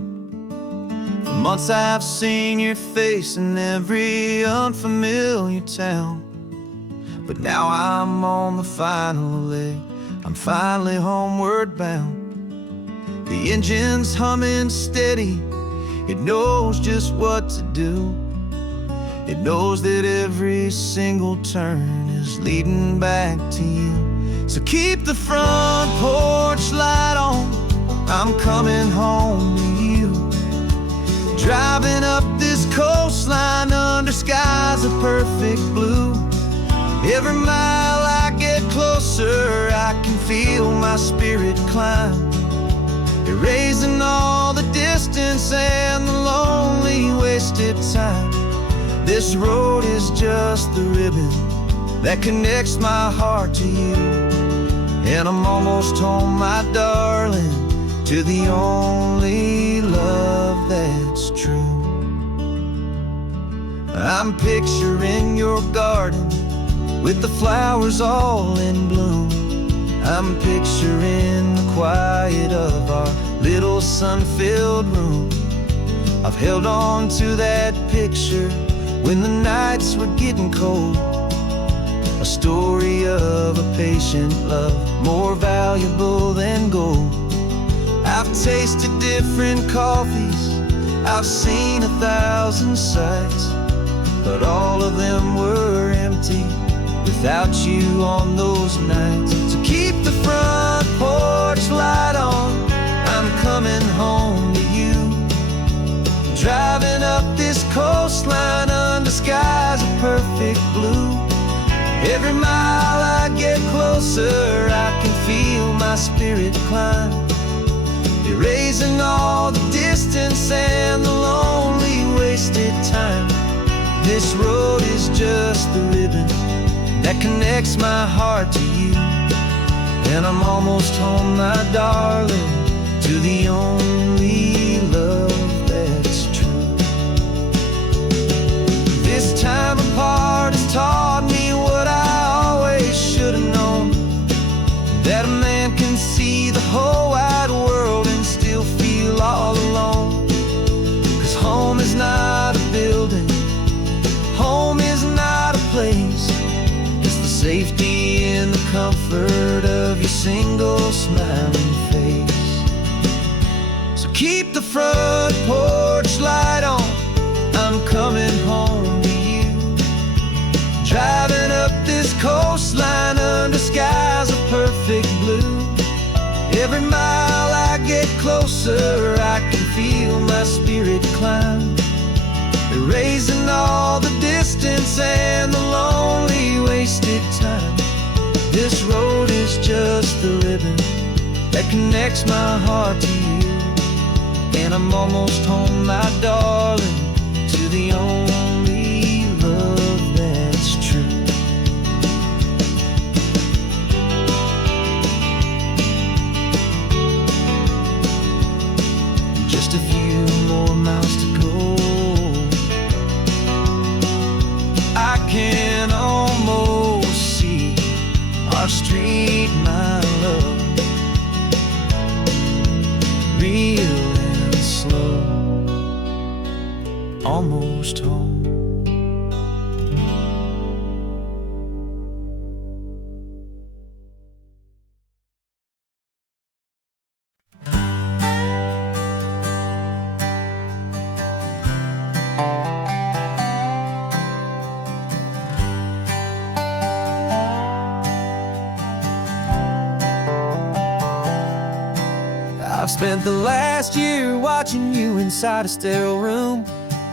For months I've seen your face in every unfamiliar town, but now I'm on the final leg, I'm finally homeward bound. The engine's humming steady, it knows just what to do. It knows that every single turn is leading back to you. So keep the front porch light on, I'm coming home to you. Driving up this coastline under skies of perfect blue. Every mile I get closer, I can feel my spirit climb, erasing all the distance and the lonely wasted time. This road is just the ribbon that connects my heart to you, and I'm almost home, my darling, to the only love that's true. I'm picturing your garden with the flowers all in bloom. I'm picturing the quiet of our little sun-filled room. I've held on to that picture when the nights were getting cold, a story of a patient love, more valuable than gold. I've tasted different coffees, I've seen 1,000 sights, but all of them were empty without you on those nights. So keep the front porch light on, I'm coming home to you. Driving up this coastline under skies of perfect blue. Every mile I get closer, I can feel my spirit climb, erasing all the distance and the lonely wasted time. This road is just the ribbon that connects my heart to you, and I'm almost home, my darling, to the only love that's true. This time apart has taught me what I always should have known, that a man can see the whole wide world and still feel all alone. 'Cause home is not a building, home is not a place, it's the safety and the comfort of your single smiling face. So keep the front porch light on, I'm coming home to you. Driving up this coastline under skies of perfect blue. Every mile I get closer, I can feel my spirit climb, erasing all the distance and the lonely wasted time. This road is just the ribbon that connects my heart to you, and I'm almost home, my darling, to the only love that's true. Just a few more miles to go, I can almost see our street, my love, real and slow, almost home. Spent the last year watching you inside a sterile room,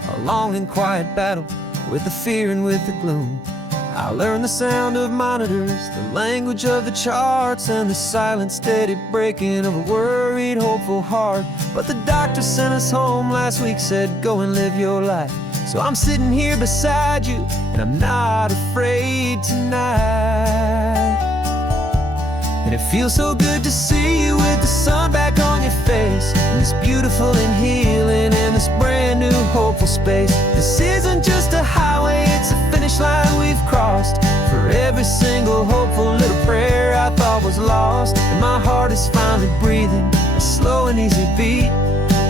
a long and quiet battle with the fear and with the gloom. I learned the sound of monitors, the language of the charts, and the silent, steady breaking of a worried, hopeful heart. But the doctor sent us home last week, said, go and live your life. So I'm sitting here beside you, and I'm not afraid tonight. And it feels so good to see you with the sun back on your face, and this beautiful and healing in this brand new hopeful space. This isn't just a highway, it's a finish line we've crossed. For every single hopeful little prayer I thought was lost, and my heart is finally breathing a slow and easy beat.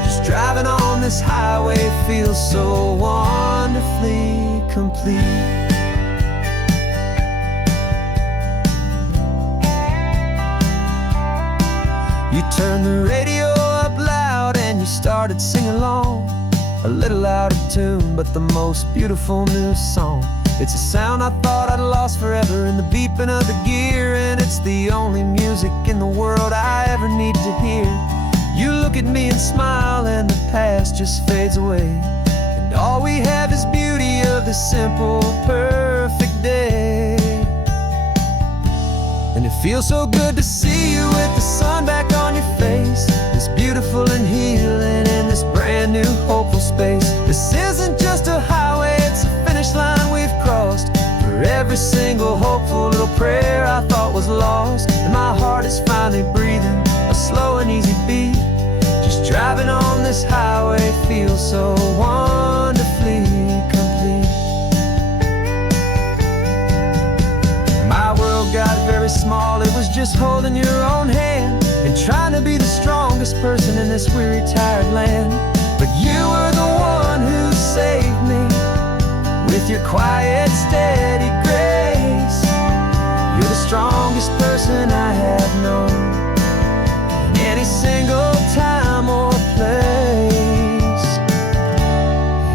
Just driving on this highway feels so wonderfully complete. You turned the radio up loud and you started singing along, a little out of tune, but the most beautiful new song. It's a sound I thought I'd lost forever in the beeping of the gear, and it's the only music in the world I ever need to hear. You look at me and smile, and the past just fades away, and all we have is beauty of this simple, perfect day. And it feels so good to see you with the sun back on your face, this beautiful and healing in this brand new hopeful space. This isn't just a highway, it's a finish line we've crossed. For every single hopeful little prayer I thought was lost, and my heart is finally breathing a slow and easy beat. Just driving on this highway feels so wonderfully complete. My world got very small, it was just holding your own hand and trying to be the strongest person in this weary, tired land. But you were the one who saved me with your quiet, steady grace. You're the strongest person I have known in any single time or place.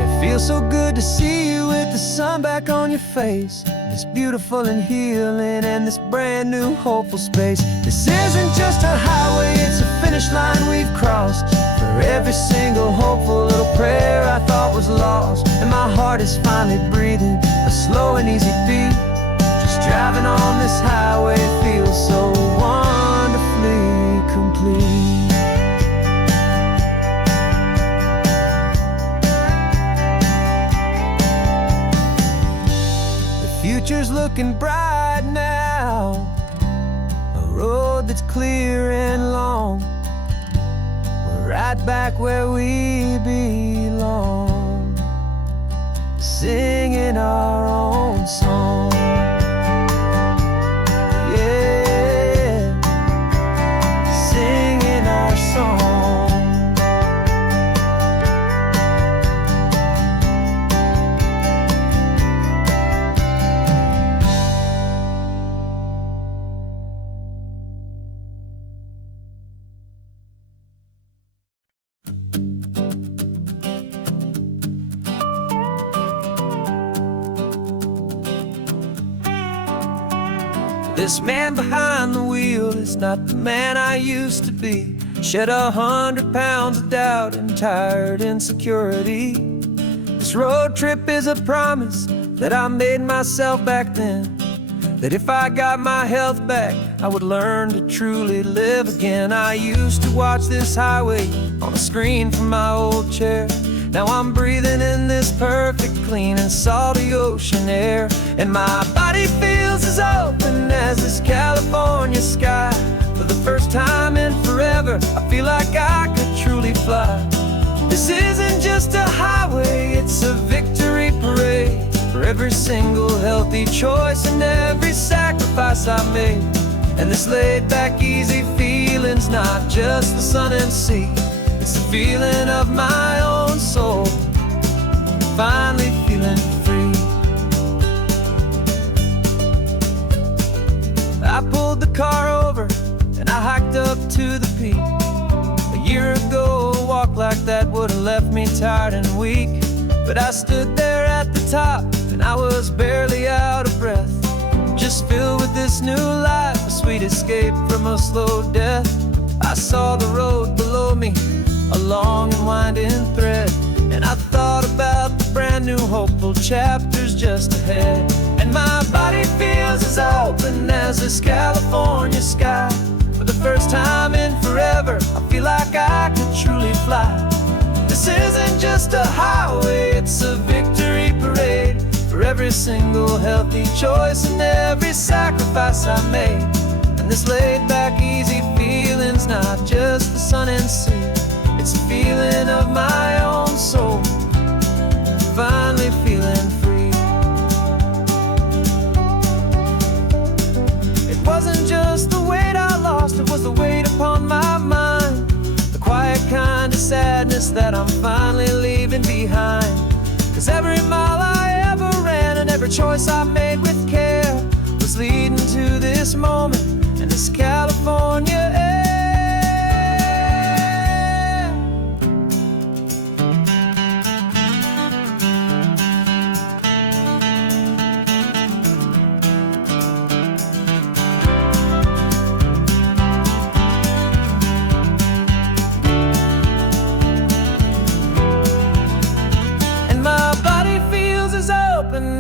It feels so good to see you with the sun back on your face, this beautiful and healing and this brand new hopeful space. This isn't just a highway, it's a finish line we've crossed. For every single hopeful little prayer I thought was lost, and my heart is finally breathing a slow and easy beat. Just driving on this highway feels so wonderfully complete. Future's looking bright now, a road that's clear and long. We're right back where we belong, singing our own song. Yeah, singing our song. This man behind the wheel is not the man I used to be. Shed 100 pounds of doubt and tired insecurity. This road trip is a promise that I made myself back then, that if I got my health back, I would learn to truly live again. I used to watch this highway on a screen from my old chair. Now I'm breathing in this perfect, clean and salty ocean air, and my body feels as open as this California sky. For the first time in forever, I feel like I could truly fly. This isn't just a highway, it's a victory parade. For every single healthy choice and every sacrifice I made. And this laid back, easy feeling's not just the sun and sea, it's the feeling of my own soul, finally feeling free. I pulled the car over and I hiked up to the peak. A year ago, a walk like that would have left me tired and weak. But I stood there at the top and I was barely out of breath, just filled with this new life, a sweet escape from a slow death. I saw the road below me, a long and winding thread, and I thought about the brand new hopeful chapters just ahead. And my body feels as open as this California sky. For the first time in forever, I feel like I could truly fly. This isn't just a highway, it's a victory parade for every single healthy choice and every sacrifice I made. And this laid-back, easy feeling's not just the sun and sea, it's a feeling of my own soul, finally feeling free. It wasn't just the weight I lost, it was the weight upon my mind, the quiet kind of sadness that I'm finally leaving behind. 'Cause every mile I ever ran and every choice I made with care was leading to this moment and this California air.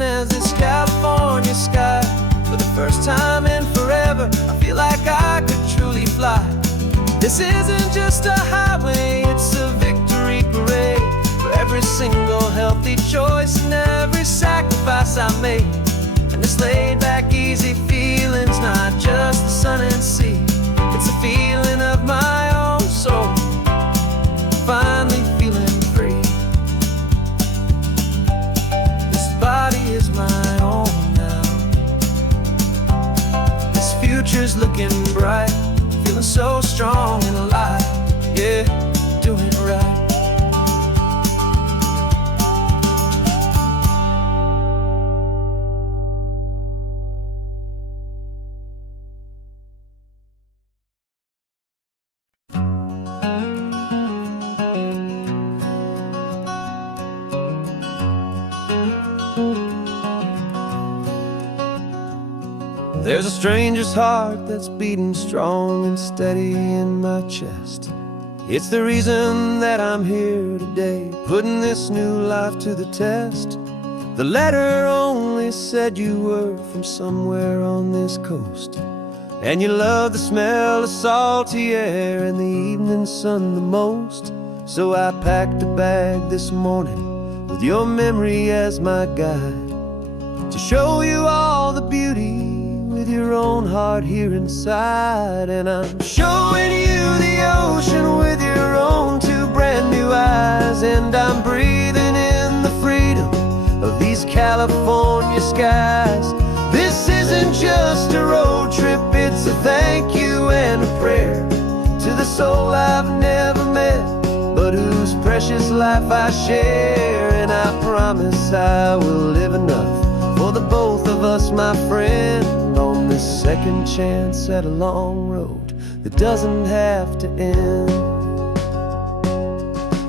As this California sky, for the first time in forever, I feel like I could truly fly. This isn't just a highway, it's a victory parade for every single healthy choice and every sacrifice I made. And this laid-back, easy feeling's not just the sun and sea, it's a feeling of my own soul, finally feeling free. Body is my own now. This future's looking bright, feeling so strong and alive. Yeah, doing it right. There's a stranger's heart that's beating strong and steady in my chest. It's the reason that I'm here today, putting this new life to the test. The letter only said you were from somewhere on this coast, and you love the smell of salty air and the evening sun the most. So I packed a bag this morning with your memory as my guide, to show you all the beauty with your own heart here inside. And I'm showing you the ocean with your own two brand new eyes, and I'm breathing in the freedom of these California skies. This isn't just a road trip, it's a thank you and a prayer to the soul I've never met, but whose precious life I share. And I promise I will live enough for the both of us, my friend, on this second chance at a long road that doesn't have to end.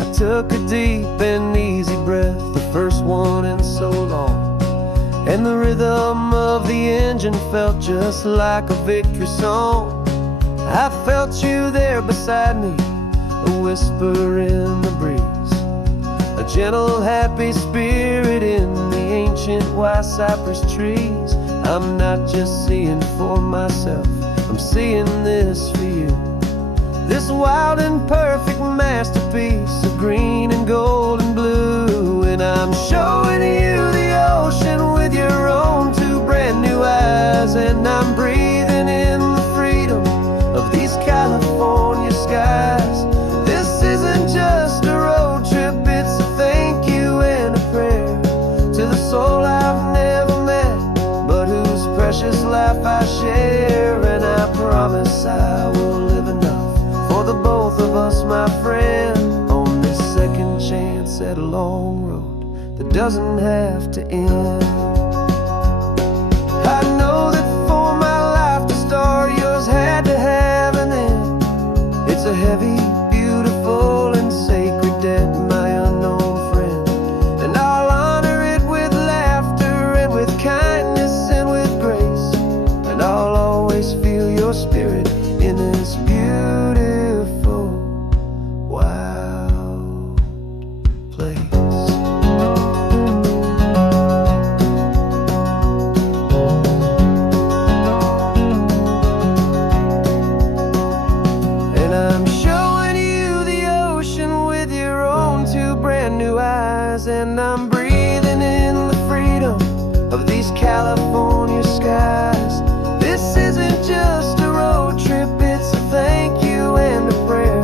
I took a deep and easy breath, the first one in so long, and the rhythm of the engine felt just like a victory song. I felt you there beside me, a whisper in the breeze, a gentle happy spirit in the ancient white cypress trees. I'm not just seeing for myself, I'm seeing this for you, this wild and perfect masterpiece of green and gold and blue. And I'm showing you the ocean with your own two brand new eyes, and I'm breathing in the freedom of these California skies. This isn't just a road trip, it's a thank you and a prayer to the soul I've never met, but whose precious life I share. And I promise I will live enough for the both of us, my friend, on this second chance at a long road that doesn't have to end. I know that for my life to start, yours had to have an end. It's a heavy, beautiful, and sacred debt, my unknown friend, and I'll honor it with laughter and with kindness and with grace, and I'll always feel your spirit in this beauty place. And I'm showing you the ocean with your own two brand new eyes. And I'm breathing in the freedom of these California skies. This isn't just a road trip, it's a thank you and a prayer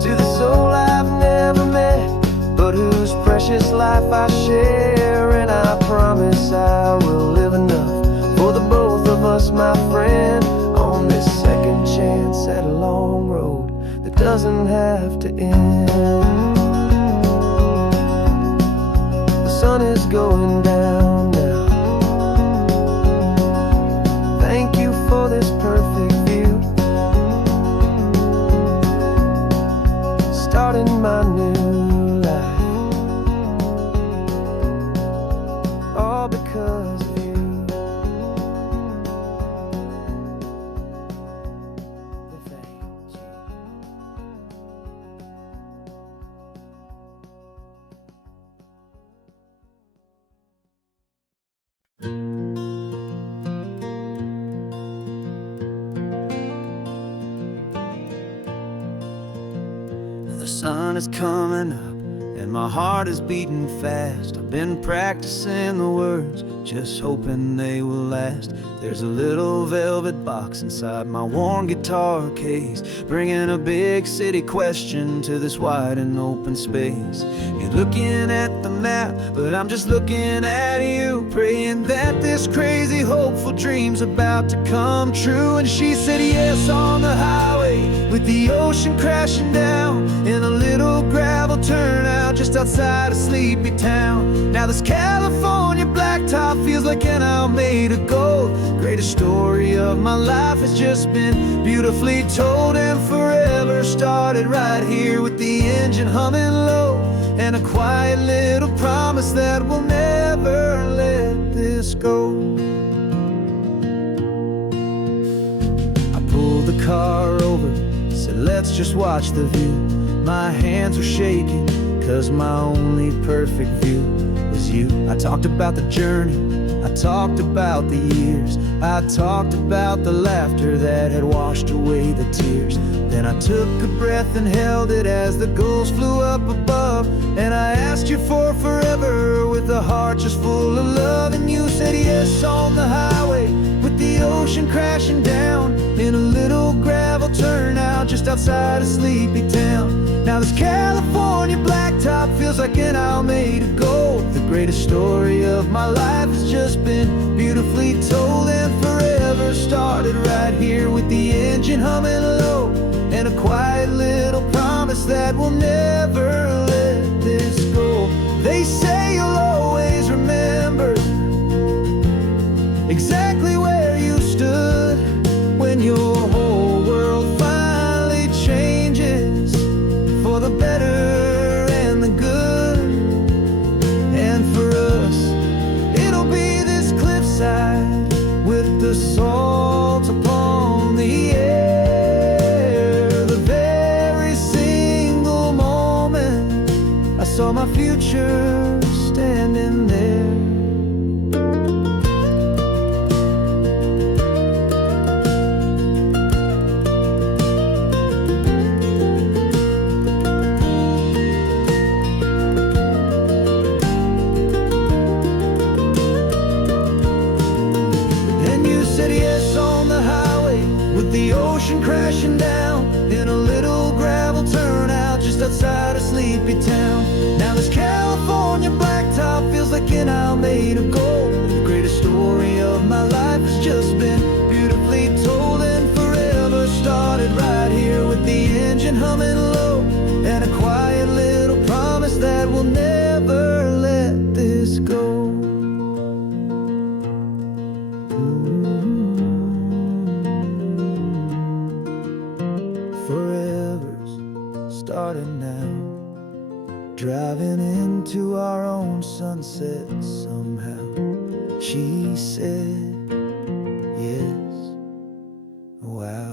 to the soul I've never met, but whose precious life I share. And I promise I will live enough for the both of us, my friend, on this second chance at a long road that doesn't have to end. The sun is going down now. Thank you for this perfect view, starting my new life, all because of you. Thank you. The sun is coming up and my heart is beating fast. I've been practicing the words, just hoping they will last. There's a little velvet box inside my worn guitar case, bringing a big city question to this wide and open space. You're looking at the map, but I'm just looking at you, praying that this crazy hopeful dream's about to come true. And she said yes on the highway with the ocean crashing down in a little gravel turnout just outside a sleepy town. Now this California blacktop feels like an isle made of gold. Greatest story of my life has just been beautifully told, and forever started right here with the engine humming low, and a quiet little promise that we'll never let this go. I pulled the car over, said let's just watch the view. My hands were shaking, cause my only perfect view was you. I talked about the journey, I talked about the years, I talked about the laughter that had washed away the tears. Then I took a breath and held it as the gulls flew up above, and I asked you for forever with a heart just full of love. And you said yes on the highway with the ocean crashing down in a little gravel turnout just outside a sleepy town. Now this California blacktop feels like an isle made of gold. The greatest story of my life has just been beautifully told, and forever started right here with the engine humming low, and a quiet little promise that we'll never let this go. They say you'll always remember exactly where you stood when your whole world finally changes for the better and the good. And for us, it'll be this cliffside with the salt upon the air. The very single moment I saw my future standing there. Crashing down in a little gravel turnout just outside a sleepy town. Now this California blacktop feels like an isle made of gold. The greatest story of my life has just been beautifully told, and forever started right here with the engine humming low, and a quiet little promise that we'll never let this go. Starting now, driving into our own sunset somehow. She said yes, wow.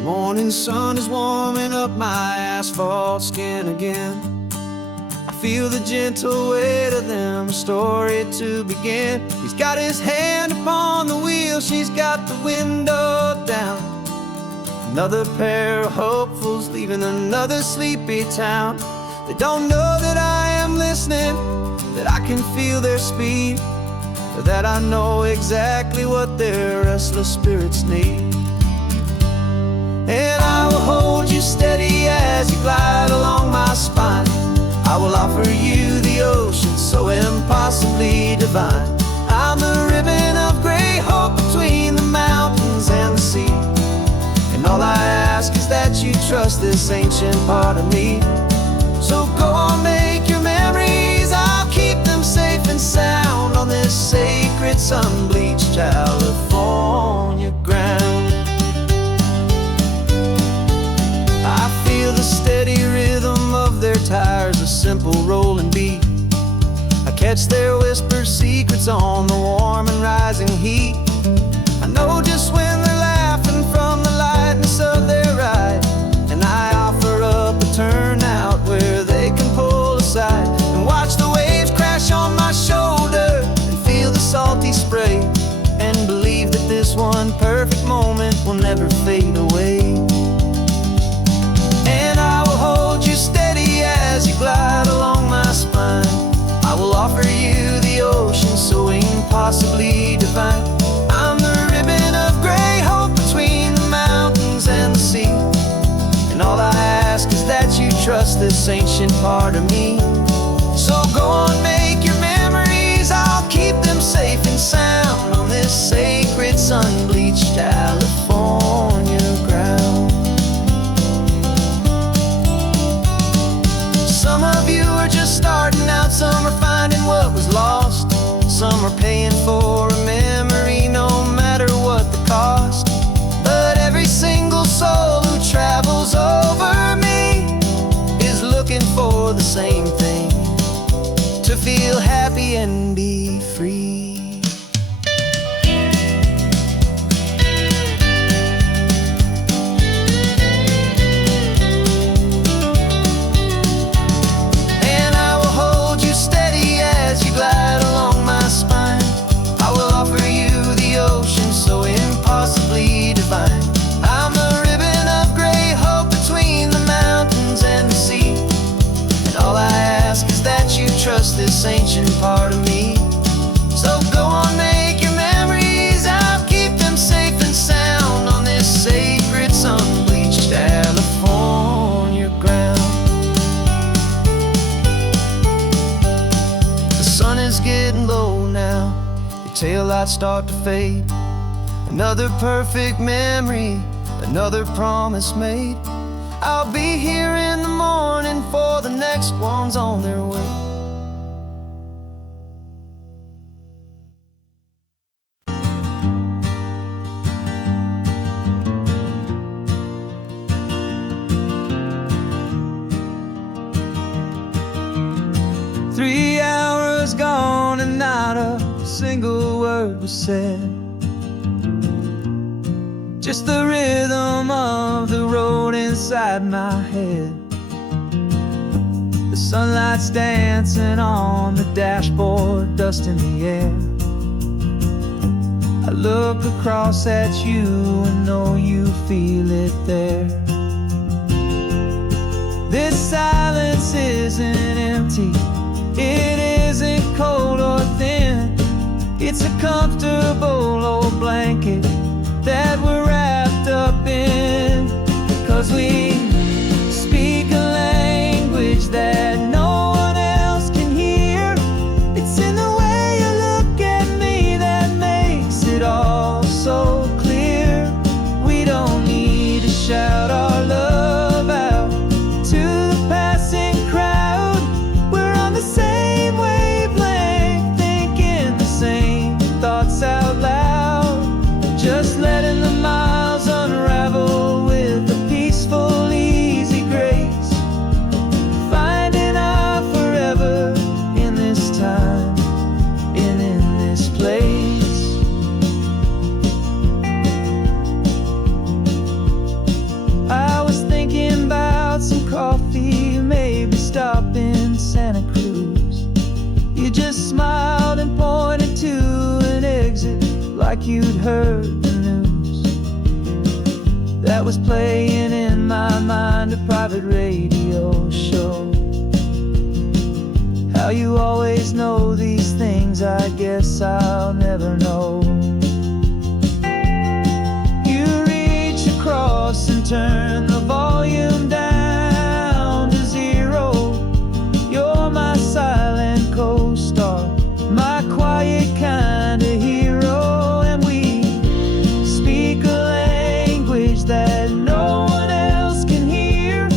The morning sun is warming up my asphalt skin again. I feel the gentle weight of them, a story to begin. He's got his hand upon the wheel, she's got the window down. Another pair of hopefuls leaving another sleepy town. They don't know that I am listening, that I can feel their speed, or that I know exactly what their restless spirits need. And I will hold you steady as you glide along my spine. I will offer you the ocean so impossibly divine. I'm the ribbon of gray hope between the mountains and the sea. And all I ask is that you trust this ancient part of me. So go on, make your memories, I'll keep them safe and sound on this sacred sun-bleached California ground. I feel the steady rhythm of their tires, a simple rolling beat. I catch their whispered secrets on the warm and rising heat. I know just when they're laughing from the lightness of their ride, and I offer up a turnout where they can pull aside and watch the waves crash on my shoulder and feel the salty spray, and believe that this one perfect moment will never fade away. And I will hold you steady as you glide along my spine. I will offer you the ocean so impossibly divine. I'm the ribbon of gray hope between the mountains and the sea. And all I ask is that you trust this ancient part of me. So go on, make your memories, I'll keep them safe and sound on this sacred sun-bleached California ground. Some of you are just starting out, some are finding what was lost, some are paying for a memory no matter what the cost. But every single soul who travels over me is looking for the same thing, to feel happy and be free. And I will hold you steady as you glide along my spine. I will offer you the ocean so impossibly divine. I'm the ribbon of gray hope between the mountains and the sea. And all I ask is that you trust this ancient part of me. So go on, make your memories, I'll keep them safe and sound on this sacred sun-bleached California ground. The sun is getting low now, your taillights start to fade. Another perfect memory, another promise made. I'll be here in the morning for the next ones on their way. Gone and not a single word was said. Just the rhythm of the road inside my head. The sunlight's dancing on the dashboard, dust in the air. I look across at you and know you feel it there. This silence isn't empty, it isn't cold or thin. It's a comfortable old blanket that we're wrapped up in. 'Cause we speak a language that no one else can hear. It's in the way you look at me that makes it all so clear. We don't need to shout our love out to the passing crowd. We're on the same wavelength, thinking the same thoughts out loud. Just letting the mind stop in Santa Cruz. You just smiled and pointed to an exit like you'd heard the news. That was playing in my mind, a private radio show. How you always know these things, I guess I'll never know. You reach across and turn the volume down to 0. You're my silent co-star, my quiet kind of hero. And we speak a language that no one else can hear.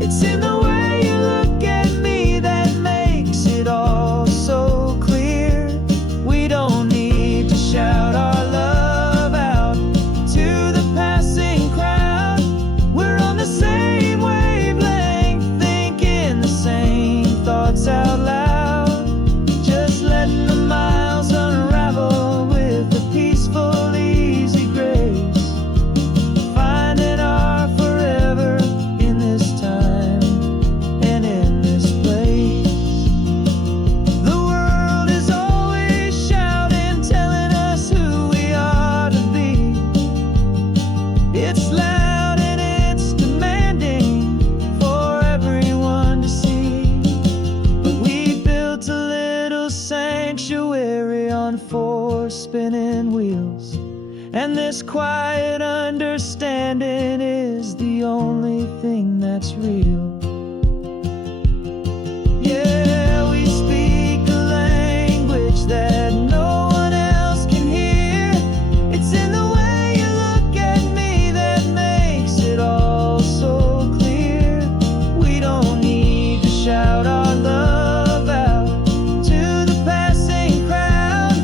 It's in the way you look at me that makes it all so clear. We don't need to shout our love out to the passing crowd. We're on the same wavelength, thinking the same thoughts out loud. Just letting the miles unravel with a peaceful, easy grace. Finding our forever in this time and in this place. The world is always shouting, telling us who we are to be. It's loud and it's demanding for everyone to see. But we built a little sanctuary on 4 spinning wheels, and this quiet understanding is the only thing that's real. Yeah, we speak a language that no one else can hear. It's in the way you look at me that makes it all so clear. We don't need to shout our love out to the passing crowd.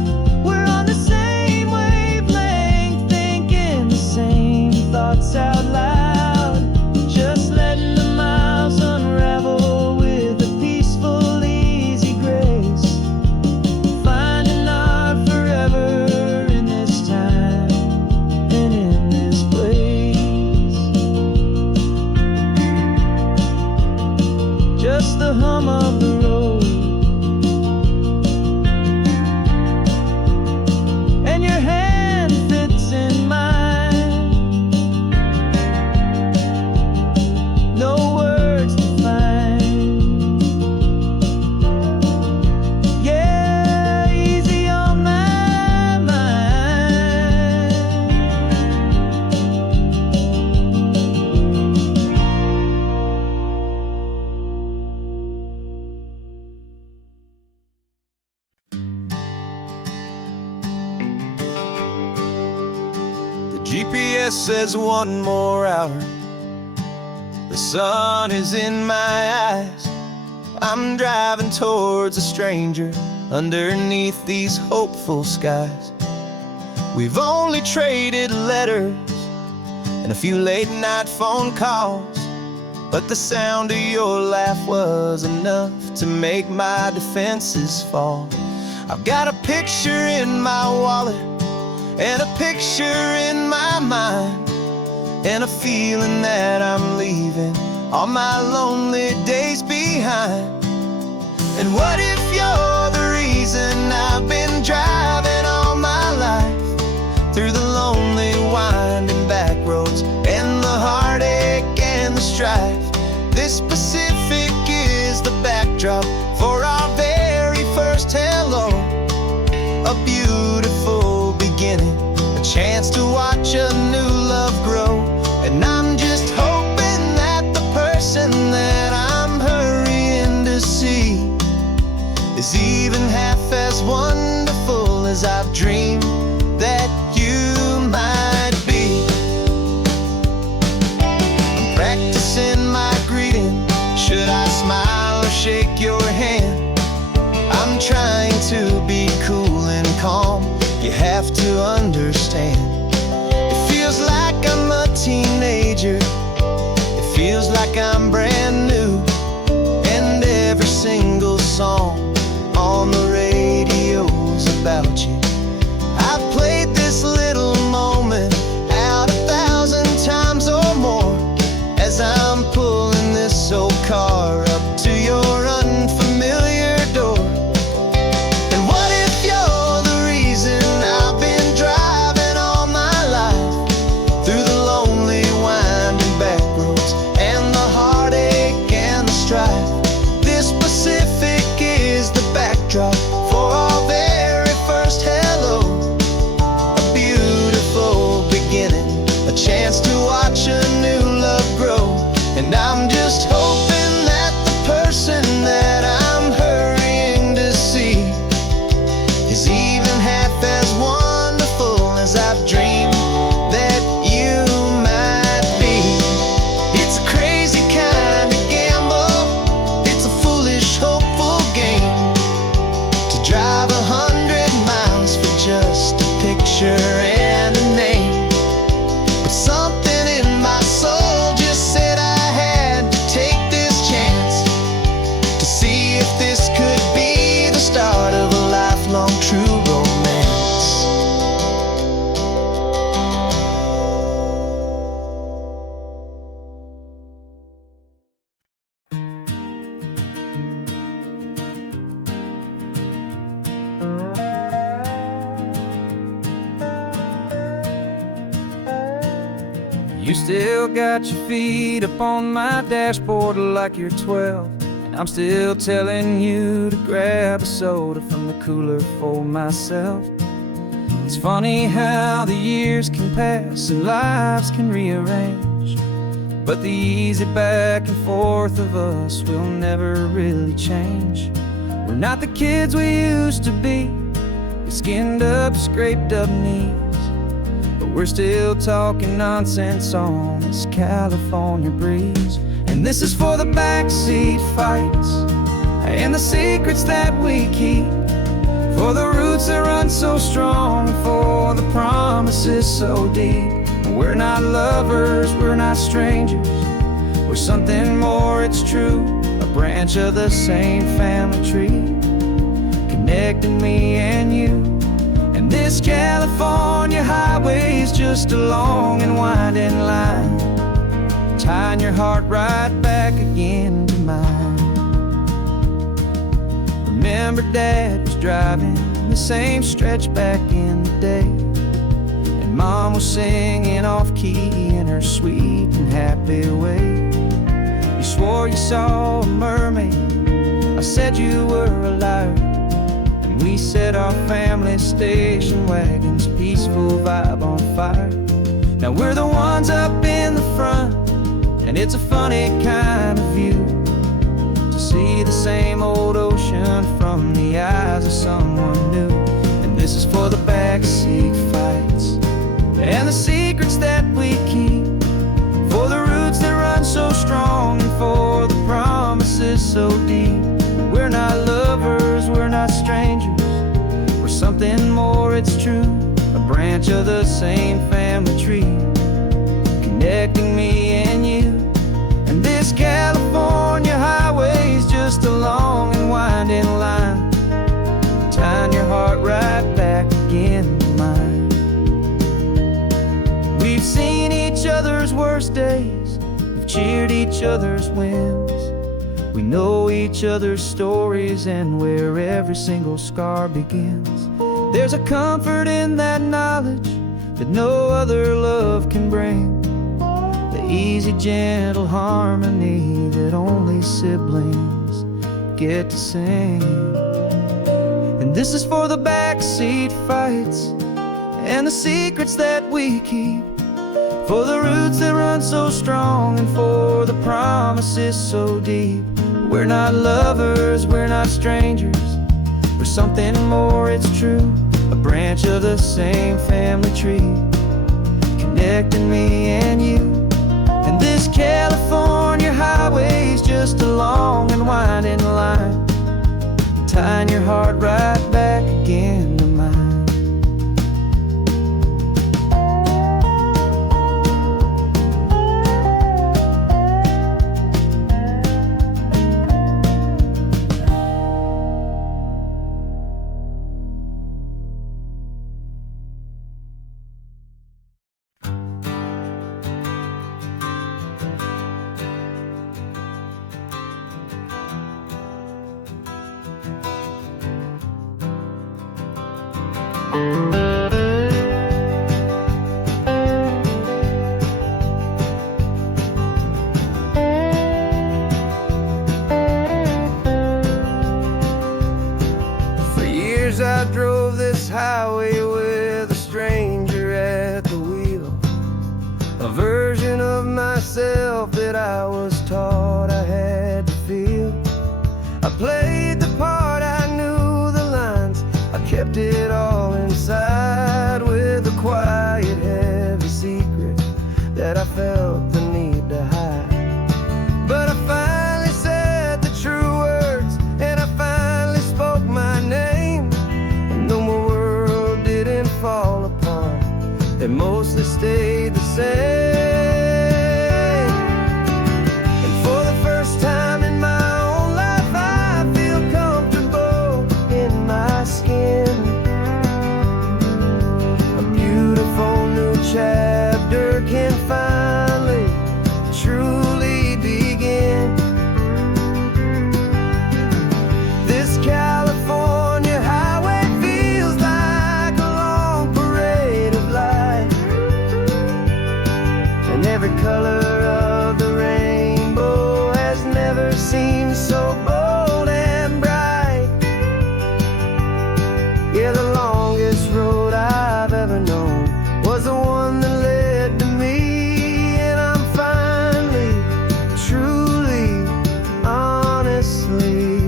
We're on the same wavelength, thinking the same thoughts out loud. Just letting the miles unravel with a peaceful, easy grace. Finding our forever in this time and in this place. Just the hum of the road and your hand fits in mine. No words to find. Yeah, easy on my mind. The GPS says 1 more hour. The sun is in my eyes. I'm driving towards a stranger underneath these hopeful skies. We've only traded letters and a few late night phone calls, but the sound of your laugh was enough to make my defenses fall. I've got a picture in my wallet and a picture in my mind, and a feeling that I'm leaving all my lonely days behind. And what if you're the reason I've been driving all my life through the lonely winding back roads and the heartache and the strife? This Pacific is the backdrop for our very first hello. A beautiful beginning, a chance to watch a new love grow. And I'm just hoping that the person that I'm hurrying to see is even half as wonderful as I've dreamed that you might be. I'm practicing my greeting. Should I smile or shake your hand? I'm trying to be cool and calm. You have to understand. It feels like I'm a teenager. It feels like I'm brand new. And every single song on the radio's about you. I've played this little moment out 1,000 times or more as I'm pulling this old car up to your You still got your feet up on my dashboard like you're 12, and I'm still telling you to grab a soda from the cooler for myself. It's funny how the years can pass and lives can rearrange, but the easy back and forth of us will never really change. We're not the kids we used to be, with skinned up, scraped up knees, but we're still talking nonsense on this California breeze. And this is for the backseat fights and the secrets that we keep, for the roots that run so strong, for the promises so deep. We're not lovers, we're not strangers, we're something more, it's true. A branch of the same family tree, connecting me and you. And this California highway is just a long and winding line, tying your heart right back again to mine. Remember Dad was driving the same stretch back in the day, and Mom was singing off-key in her sweet and happy way. You swore you saw a mermaid, I said you were a liar, and we set our family station wagon's peaceful vibe on fire. Now we're the ones up in the front, and it's a funny kind of view to see the same old ocean from the eyes of someone new. And this is for the backseat fights and the secrets that we keep, for the roots that run so strong, and for the promises so deep. We're not lovers, we're not strangers, we're something more, it's true. A branch of the same family tree, connecting me and you. And this California highway is just a long and winding line, tying your heart right back again to mine. We've seen each other's worst days, we've cheered each other's wins, we know each other's stories and where every single scar begins. There's a comfort in that knowledge that no other love can bring, the easy, gentle harmony that only siblings get to sing. And this is for the backseat fights and the secrets that we keep, for the roots that run so strong, and for the promises so deep. We're not lovers, we're not strangers, we're something more, it's true. A branch of the same family tree, connecting me and you. And this California highway is just a long and winding line, tying your heart right back again to mine. For years I drove this highway with a stranger at the wheel, a version of myself that I was taught I had to feel. I played the part, I knew the lines, I kept it all inside, with a quiet, heavy secret that I felt the need to hide. But I finally said the true words, and I finally spoke my name, and though my world didn't fall apart, it mostly stayed the same. And for the first time in my own life, I feel comfortable in my skin. A beautiful new chapter can finally truly begin. This California highway feels like a long parade of light, seemed so bold and bright. Yeah, the longest road I've ever known was the one that led to me. And I'm finally, truly, honestly,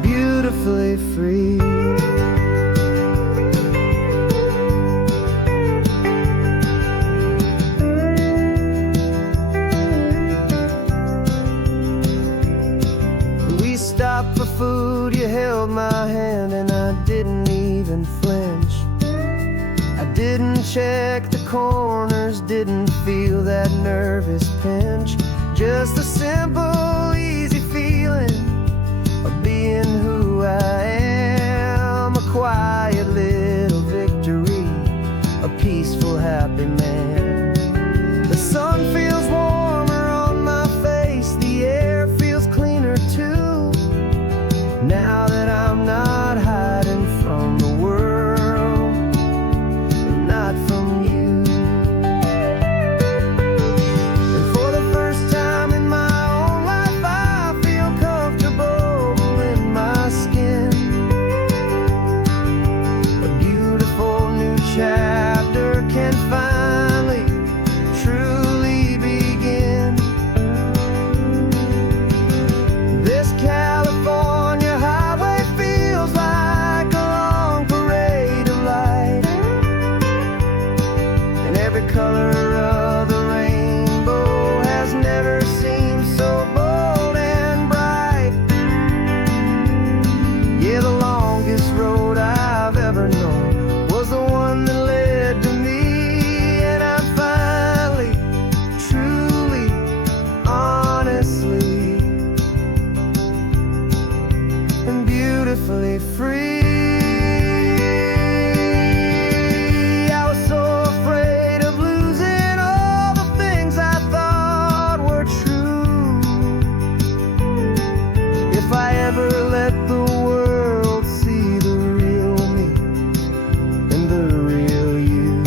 beautifully free. We stopped for food, you held my hand, and I didn't even flinch. I didn't check the corners, didn't feel that nervous pinch. Just a simple, easy feeling of being who I am. A quiet little victory, a peaceful, happy man. The sun feels warmer on my face, the air feels cleaner too. Now that I'm not hiding from the world, and not from you. And for the first time in my own life, I feel comfortable in my skin. A beautiful new chapter can finally, truly begin. This California highway feels like a long parade of light, and every color of the rainbow has never seemed so bold and bright. Yeah, the longest road I've ever known was the one that led to me. And I'm finally, truly, honestly, and beautifully free. I was so afraid of losing all the things I thought were true. If I ever let the world see the real me and the real you.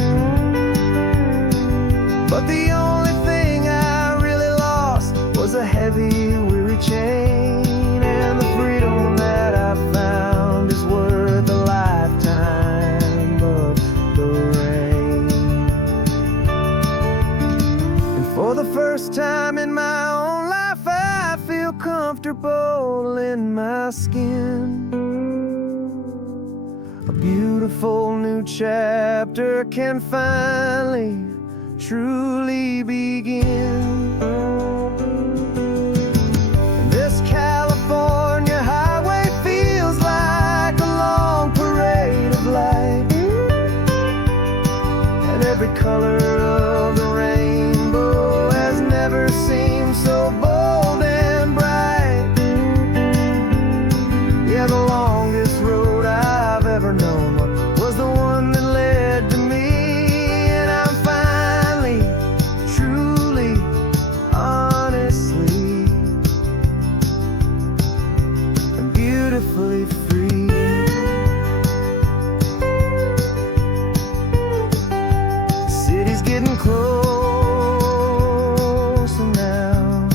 But the only thing I really lost was a heavy, weary chain. And the freedom that I found is worth a lifetime of the rain. And for the first time in my own life, I feel comfortable in my skin. A beautiful new chapter can finally, truly begin. This California highway feels like a long parade of light, and every color of the rainbow has never seemed so bold and bright. Yeah, the longest road I've ever known was the one that led to me. And I'm finally, truly, honestly, and beautifully free. The city's getting closer now.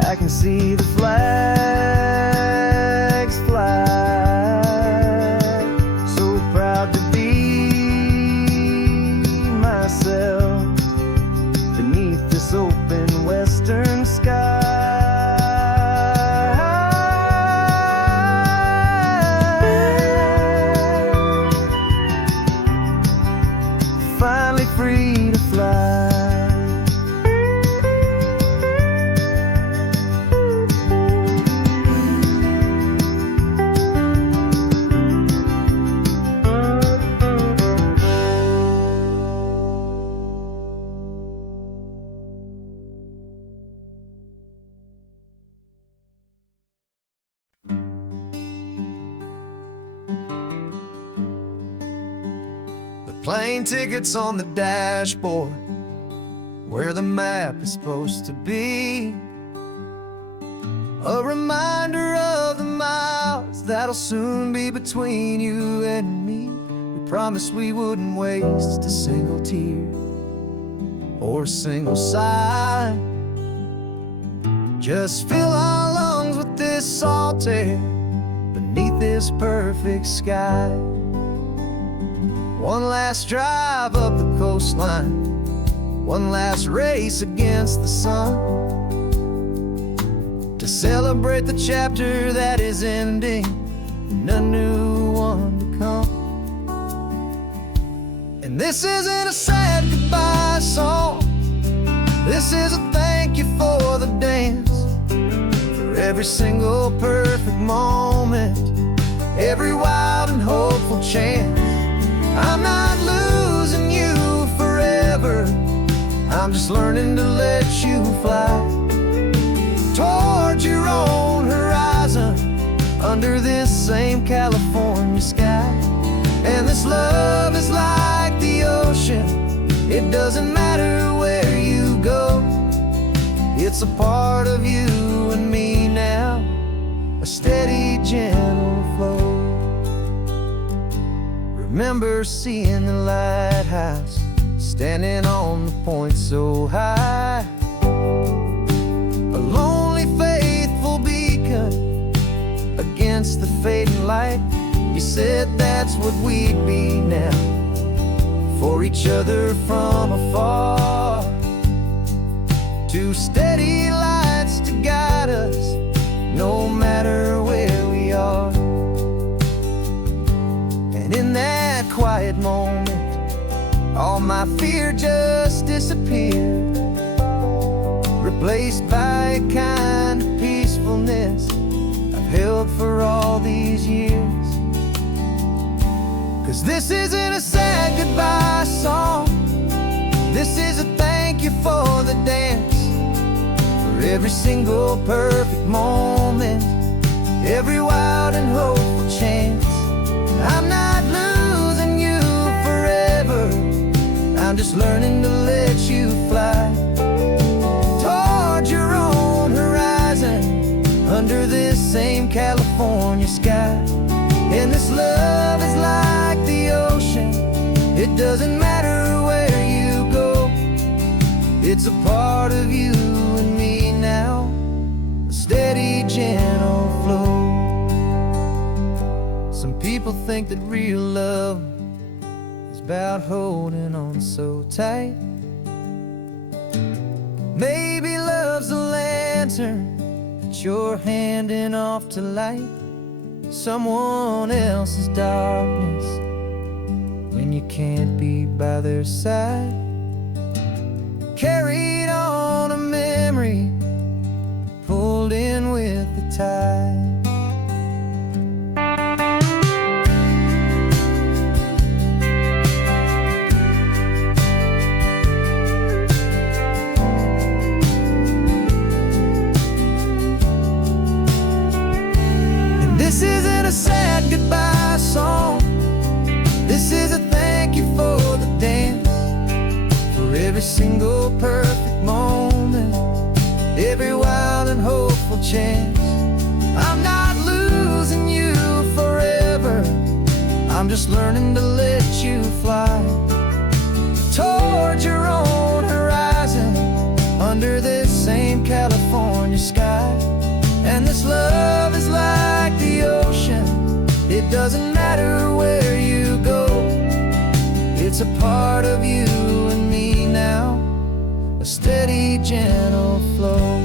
I can see the flags fly. So proud to be myself beneath this open western sky. Finally free to fly. Plane tickets on the dashboard, where the map is supposed to be. A reminder of the miles that'll soon be between you and me. We promised we wouldn't waste a single tear or a single sigh. Just fill our lungs with this salt air beneath this perfect sky. One last drive up the coastline, one last race against the sun, to celebrate the chapter that is ending and a new one to come. And this isn't a sad goodbye song, this is a thank you for the dance, for every single perfect moment, every wild and hopeful chance. I'm not losing you forever, I'm just learning to let you fly towards your own horizon, under this same California sky. And this love is like the ocean, it doesn't matter where you go, it's a part of you and me now, a steady, gentle flow. Remember seeing the lighthouse, standing on the point so high, a lonely, faithful beacon against the fading light. You said that's what we'd be now, for each other from afar. Two steady lights to guide us, no matter where we are. And in that quiet moment, all my fear just disappeared, replaced by a kind of peacefulness I've held for all these years. 'Cause this isn't a sad goodbye song, this is a thank you for the dance, for every single perfect moment, every wild and hopeful chance. I'm not losing you forever, I'm just learning to let you fly towards your own horizon, under this same California sky. And this love is like the ocean, it doesn't matter where you go, it's a part of you and me now, a steady, gentle flow. Some people think that real love is about holding on so tight. Maybe love's a lantern that you're handing off to light someone else's darkness when you can't be by their side. Carried on a memory, pulled in with the tide. This isn't a sad goodbye song, this is a thank you for the dance, for every single perfect moment, every wild and hopeful chance. I'm not losing you forever, I'm just learning to let you fly towards your own horizon, under this same California sky. And this love is like the ocean, it doesn't matter where you go, it's a part of you and me now, a steady, gentle flow.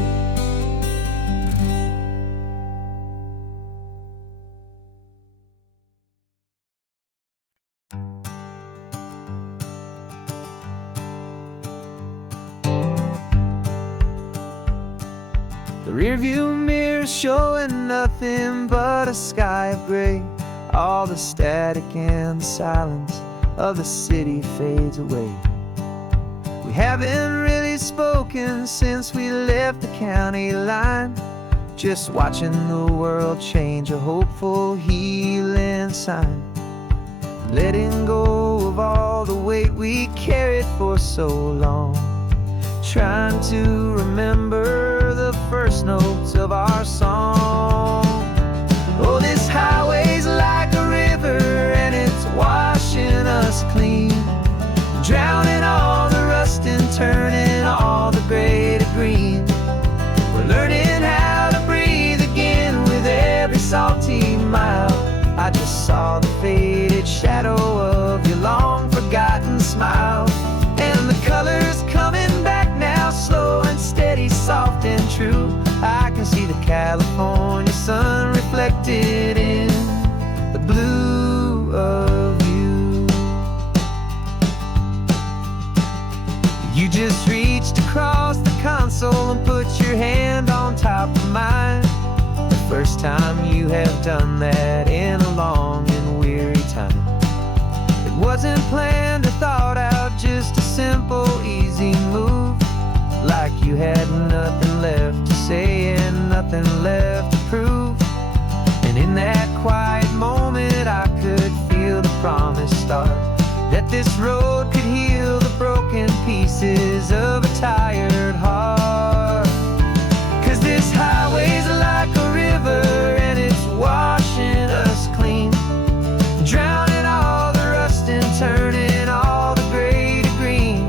The rearview mirror's showing nothing but a sky of gray. All the static and the silence of the city fades away. We haven't really spoken since we left the county line, just watching the world change, a hopeful healing sign. Letting go of all the weight we carried for so long, trying to remember the first notes of our song. Oh, this highway's like a river and it's washing us clean, drowning all the rust and turning all the gray to green. We're learning California sun reflected in the blue of you. You just reached across the console and put your hand on top of mine. The first time you have done that in a long and weary time. It wasn't planned or thought out, just a simple, easy move. Like you had nothing left to say and nothing left to prove. And in that quiet moment I could feel the promise start, that this road could heal the broken pieces of a tired heart. 'Cause this highway's like a river and it's washing us clean, drowning all the rust and turning all the gray to green.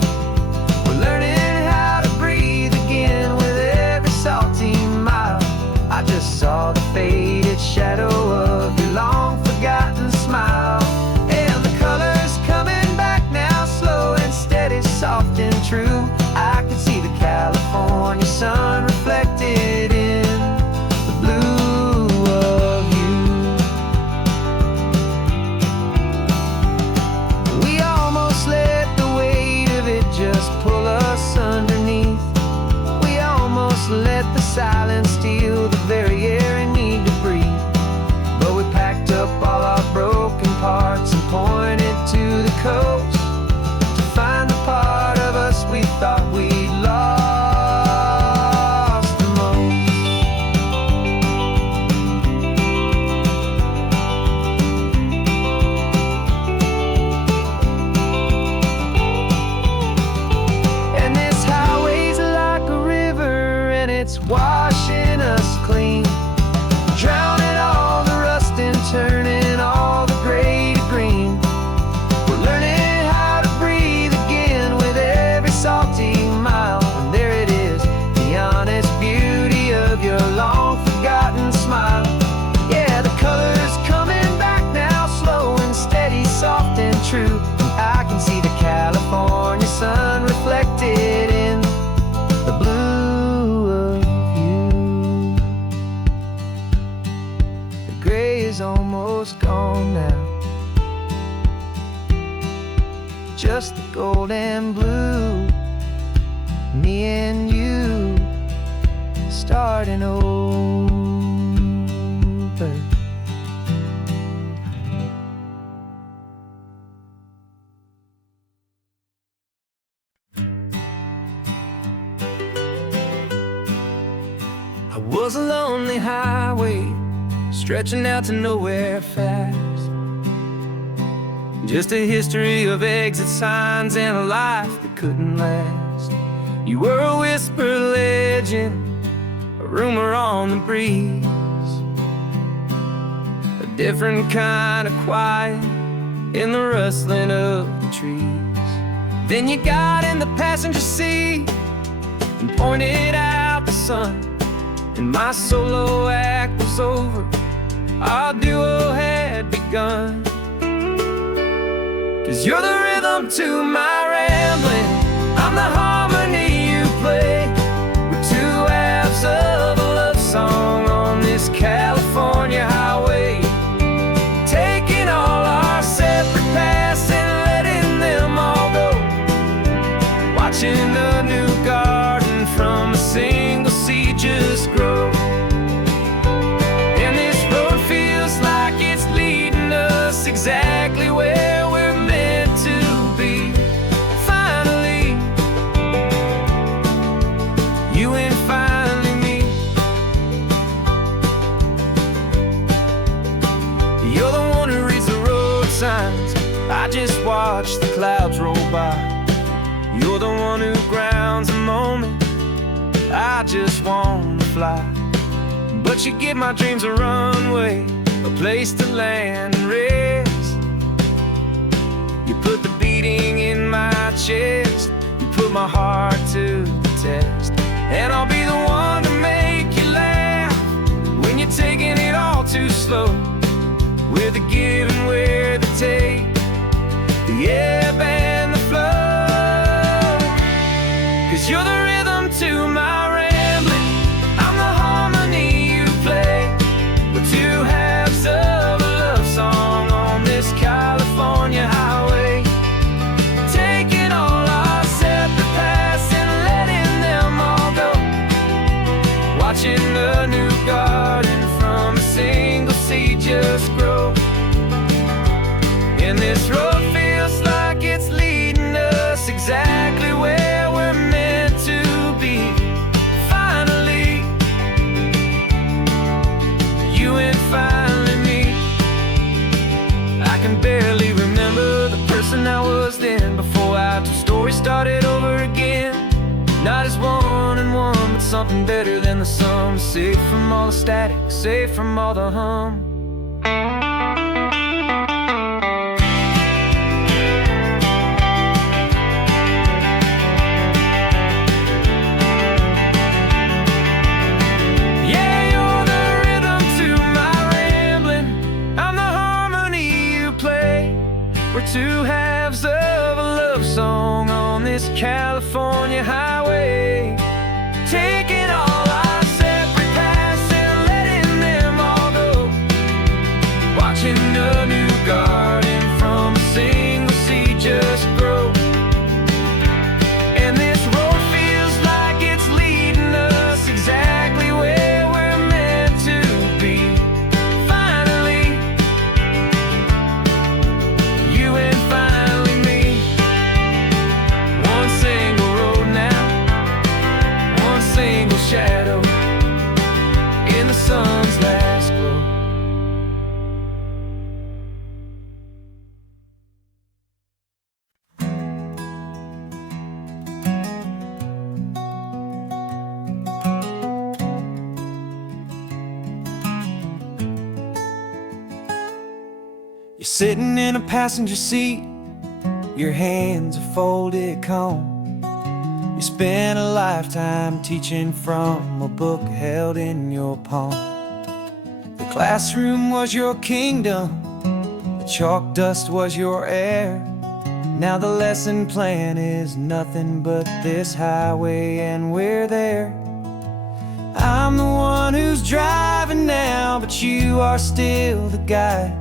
We're learning how to breathe again with every salty mile. I just saw the faded shadow of your long forgotten smile. And the colors coming back now, slow and steady, soft and true. I can see the California sun reflected in the blue of you. We almost let the weight of it just pull us underneath. We almost let the silence steal the very air I need to breathe. But we packed up all our broken parts and pointed to the coast to find the part of us we thought we'd lost the most. And this highway's like a river and it's washing us clean, drowning all the rust and turning all the gray to green. We're learning how to breathe again with every salty mile. And there it is, the honest beauty of your long forgotten smile. Yeah, the colors coming back now, slow and steady, soft and true. I can see the California sun reflected in the blue of you. The gray is almost gone now, just the gold and blue. Me and you starting over. I was a lonely highway stretching out to nowhere fast. Just a history of exit signs and a life that couldn't last. You were a whisper legend, a rumor on the breeze, a different kind of quiet in the rustling of the trees. Then you got in the passenger seat and pointed out the sun, and my solo act was over, our duo had begun. 'Cause you're the rhythm to my rambling, I'm the harmony you play. We're two halves of a love song on this California highway, taking all our separate paths and letting them all go, watching a new garden from a single seed just grow. And this road feels like it's leading us exactly where we're meant to be. Finally, you and finally me. You're the one who reads the road signs, I just watch the clouds roll by. You're the one who grounds a moment, I just wanna fly. But you give my dreams a runway, a place to land and rest. You put the beating in my chest, you put my heart to the test. And I'll be the one to make you laugh when you're taking it all too slow. We're the give and we're the take, the ebb and the flow. 'Cause you're the rhythm to my rambling, I'm the harmony a new garden from a single seed just grow. And this road feels like it's leading us exactly where we're meant to be. Finally, you and finally me. I can barely remember the person I was then, before our two stories started over again. Not as one and one, but something better than the sum. Safe from all the static, safe from all the hum. We're two halves of a love song on this California highway, taking all our separate paths and letting them all go. Watching a new garden from a single seed just grow. And this road feels like it's leading us exactly where we're meant to be. Finally, you and finally me. One single road now, one single shadow in the sun's last glow. You're sitting in a passenger seat, your hands are folded calm. You spent a lifetime teaching from a book held in your palm. The classroom was your kingdom, the chalk dust was your air. Now the lesson plan is nothing but this highway, and we're there. I'm the one who's driving now, but you are still the guide,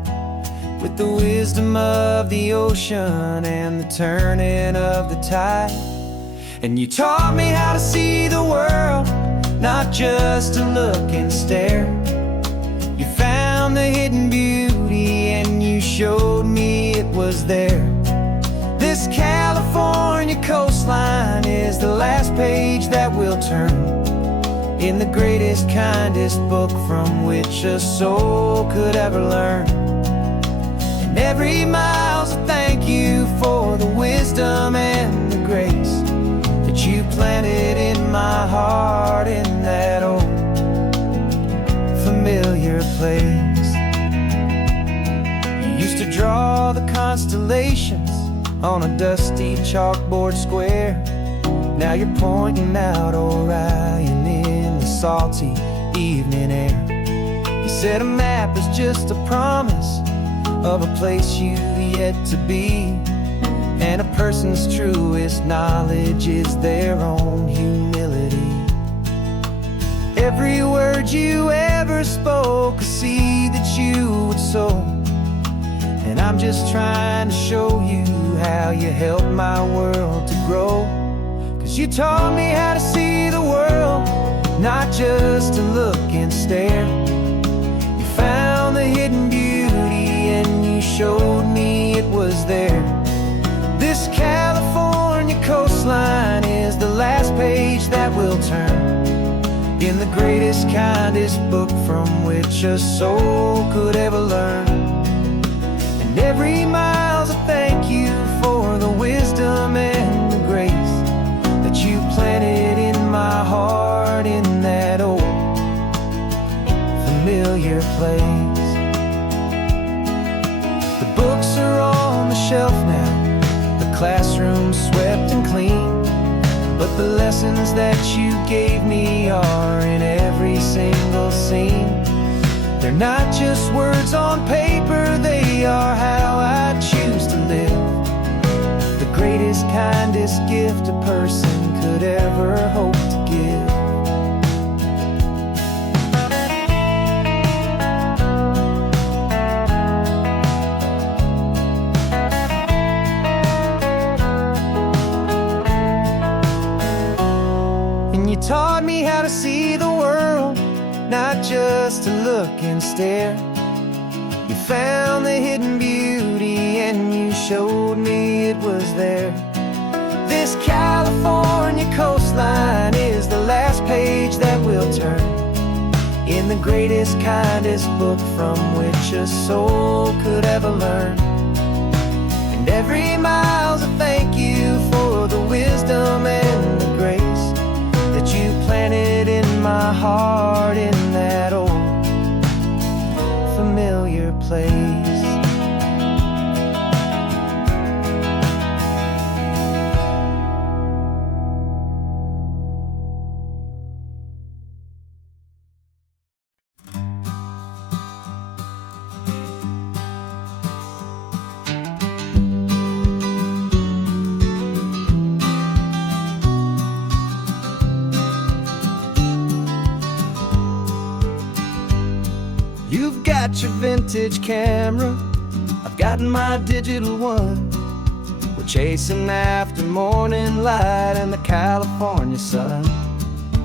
with the wisdom of the ocean and the turning of the tide. And you taught me how to see the world, not just to look and stare. You found the hidden beauty and you showed me it was there. This California coastline is the last page that we'll turn in the greatest, kindest book from which a soul could ever learn. Every mile's a thank you for the wisdom and the grace that you planted in my heart in that old familiar place. You used to draw the constellations on a dusty chalkboard square. Now you're pointing out Orion in the salty evening air. You said a map is just a promise of a place you've yet to be, and a person's truest knowledge is their own humility. Every word you ever spoke, a seed that you would sow, and I'm just trying to show you how you helped my world to grow. 'Cause you taught me how to see the world, not just to look and stare. You found the hidden beauty and you showed me it was there. This California coastline is the last page that we'll turn in the greatest, kindest book from which a soul could ever learn. And every mile's a thank you for the wisdom and the grace that you planted in my heart in that old familiar place. The books are on the shelf now, the classroom's swept and clean, but the lessons that you gave me are in every single scene. They're not just words on paper, they are how I choose to live. The greatest, kindest gift a person could ever hope to give. And you taught me how to see the world, not just to look and stare. You found the hidden beauty and you showed me it was there. This California coastline is the last page that we'll turn in the greatest, kindest book from which a soul could ever learn. And every mile's a thank you for the wisdom and the grace that you planted in my heart in that old familiar place. You've got your vintage camera, I've got my digital one. We're chasing after morning light and the California sun.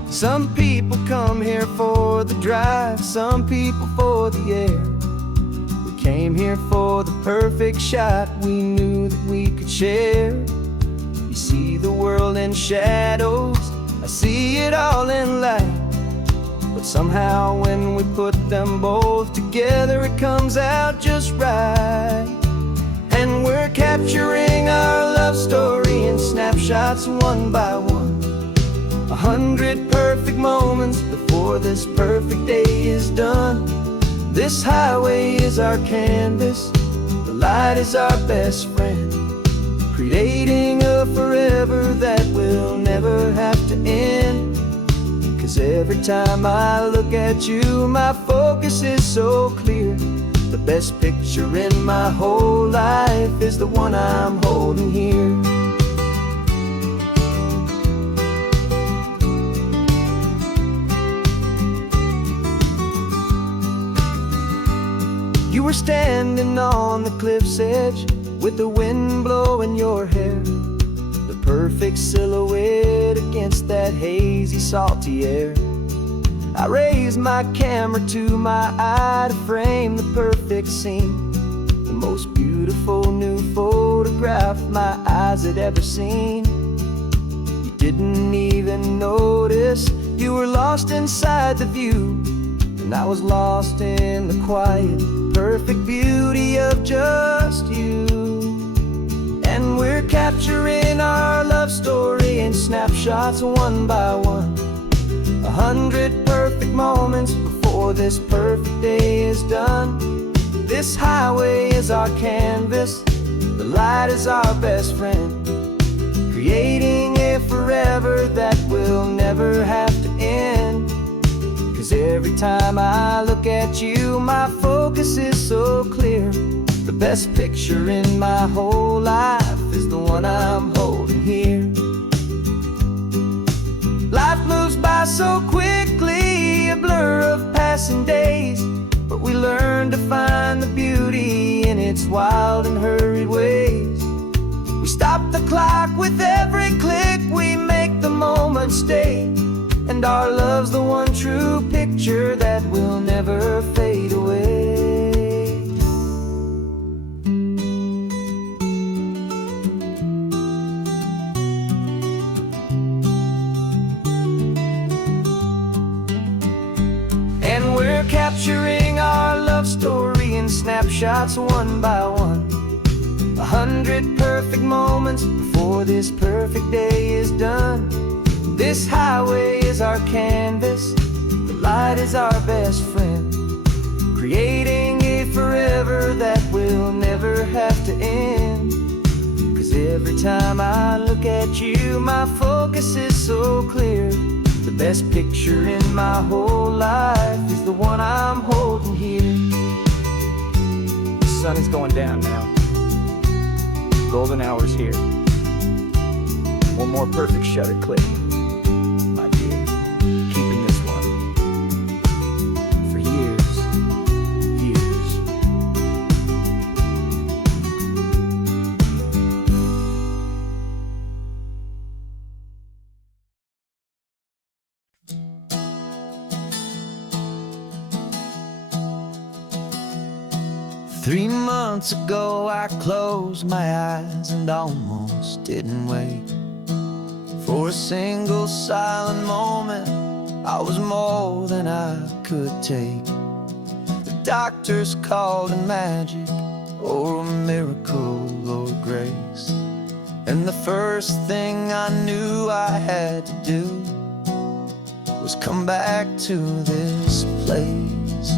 Some people come here for the drive, some people for the air. We came here for the perfect shot we knew that we could share. You see the world in shadows, I see it all in light. But somehow when we put them both together, it comes out just right. And we're capturing our love story in snapshots one by one. 100 perfect moments before this perfect day is done. This highway is our canvas, the light is our best friend, creating a forever that will never have to end. 'Cause every time I look at you, my focus is so clear. The best picture in my whole life is the one I'm holding here. You were standing on the cliff's edge with the wind blowing your hair, the perfect silhouette against that hazy, salty air. I raised my camera to my eye to frame the perfect scene, the most beautiful new photograph my eyes had ever seen. You didn't even notice you were lost inside the view, and I was lost in the quiet, perfect beauty of just you. And we're capturing our love story in snapshots one by one. 100 perfect moments before this perfect day is done. This highway is our canvas, the light is our best friend, creating a forever that will never have to end. 'Cause every time I look at you, my focus is so clear. The best picture in my whole life is the one I'm holding here. Life moves by so quickly, a blur of passing days, but we learn to find the beauty in its wild and hurried ways. We stop the clock with every click, we make the moment stay, and our love's the one true picture that will never fade away. And we're capturing our love story in snapshots one by one. 100 perfect moments before this perfect day is done. This highway is our canvas, the light is our best friend, creating a forever that will never have to end. 'Cause every time I look at you, my focus is so clear. The best picture in my whole life is the one I'm holding here. The sun is going down now. Golden hour's here. One more perfect shutter click, my dear. Keeping this one for years, years. 3 months ago I closed my eyes and almost didn't wait for a single silent moment. I was more than I could take. The doctors called it magic, or a miracle, or grace. And the first thing I knew I had to do was come back to this place,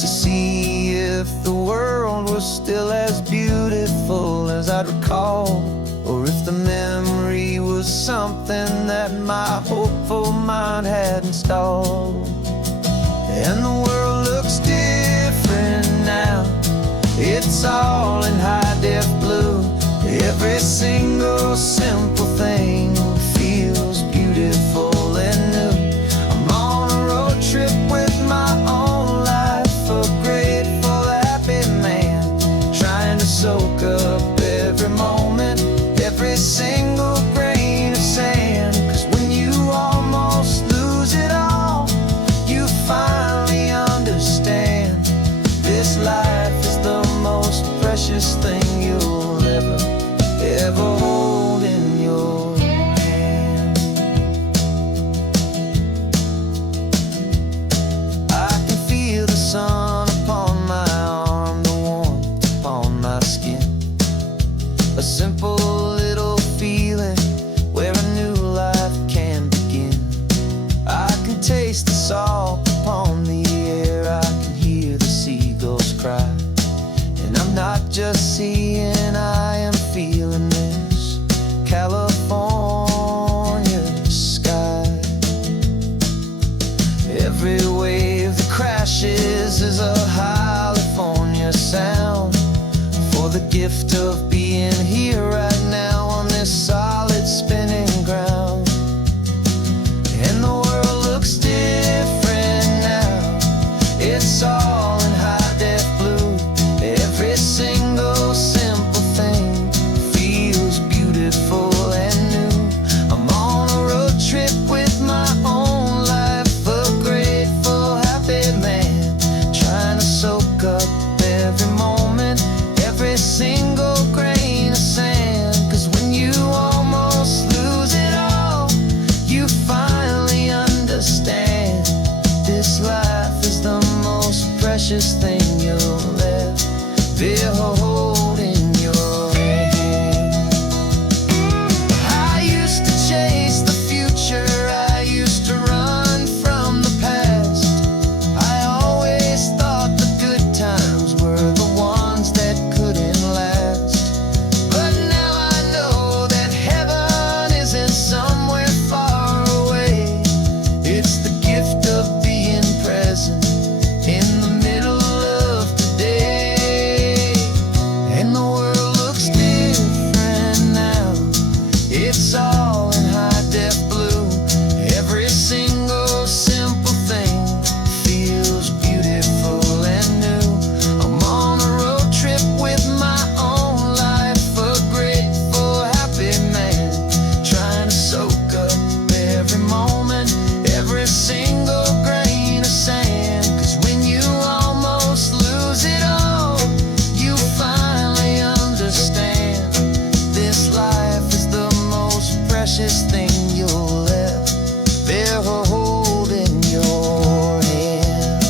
to see if the world was still as beautiful as I'd recall, or if the memory was something that my hopeful mind had installed. And the world looks different now. It's all in high-def blue. Every single simple thing feels beautiful and new. I'm on a road trip with my own life, a grateful, happy man, trying to soak up every moment, every single grain of sand. 'Cause when you almost lose it all, you finally understand this life is the most precious thing you'll ever hold in your hand. I can feel the sun upon my arm, the warmth upon my skin, a simple little feeling where a new life can begin. I can taste the salt upon the air, I can hear the seagulls cry, and I'm not just seeing, I am feeling this California sky. Every wave that crashes is a California sound, for the gift of being here right now on this solid spinning ground. And the world looks different now. It's all in high-def blue. Every single simple thing feels beautiful and new. I'm on a road trip with my own life, a grateful, happy man, trying to soak up every moment, every single grain of sand. 'Cause when you almost lose it all, you finally understand this life is the most precious thing you'll ever hold in your hand. I used to chase the future, I used to run from the past. I always thought the good times were the ones that couldn't last. But now I know that heaven isn't somewhere far away. It's the gift of being present in the middle of today. And the world looks different now. It's all in high-def blue. Every single simple thing feels beautiful and new. I'm on a road trip with my own life, a grateful, happy man, trying to soak up every moment, every single grain of sand. 'Cause when you almost lose it all, you finally understand this life is the most precious thing you'll ever hold in your hand.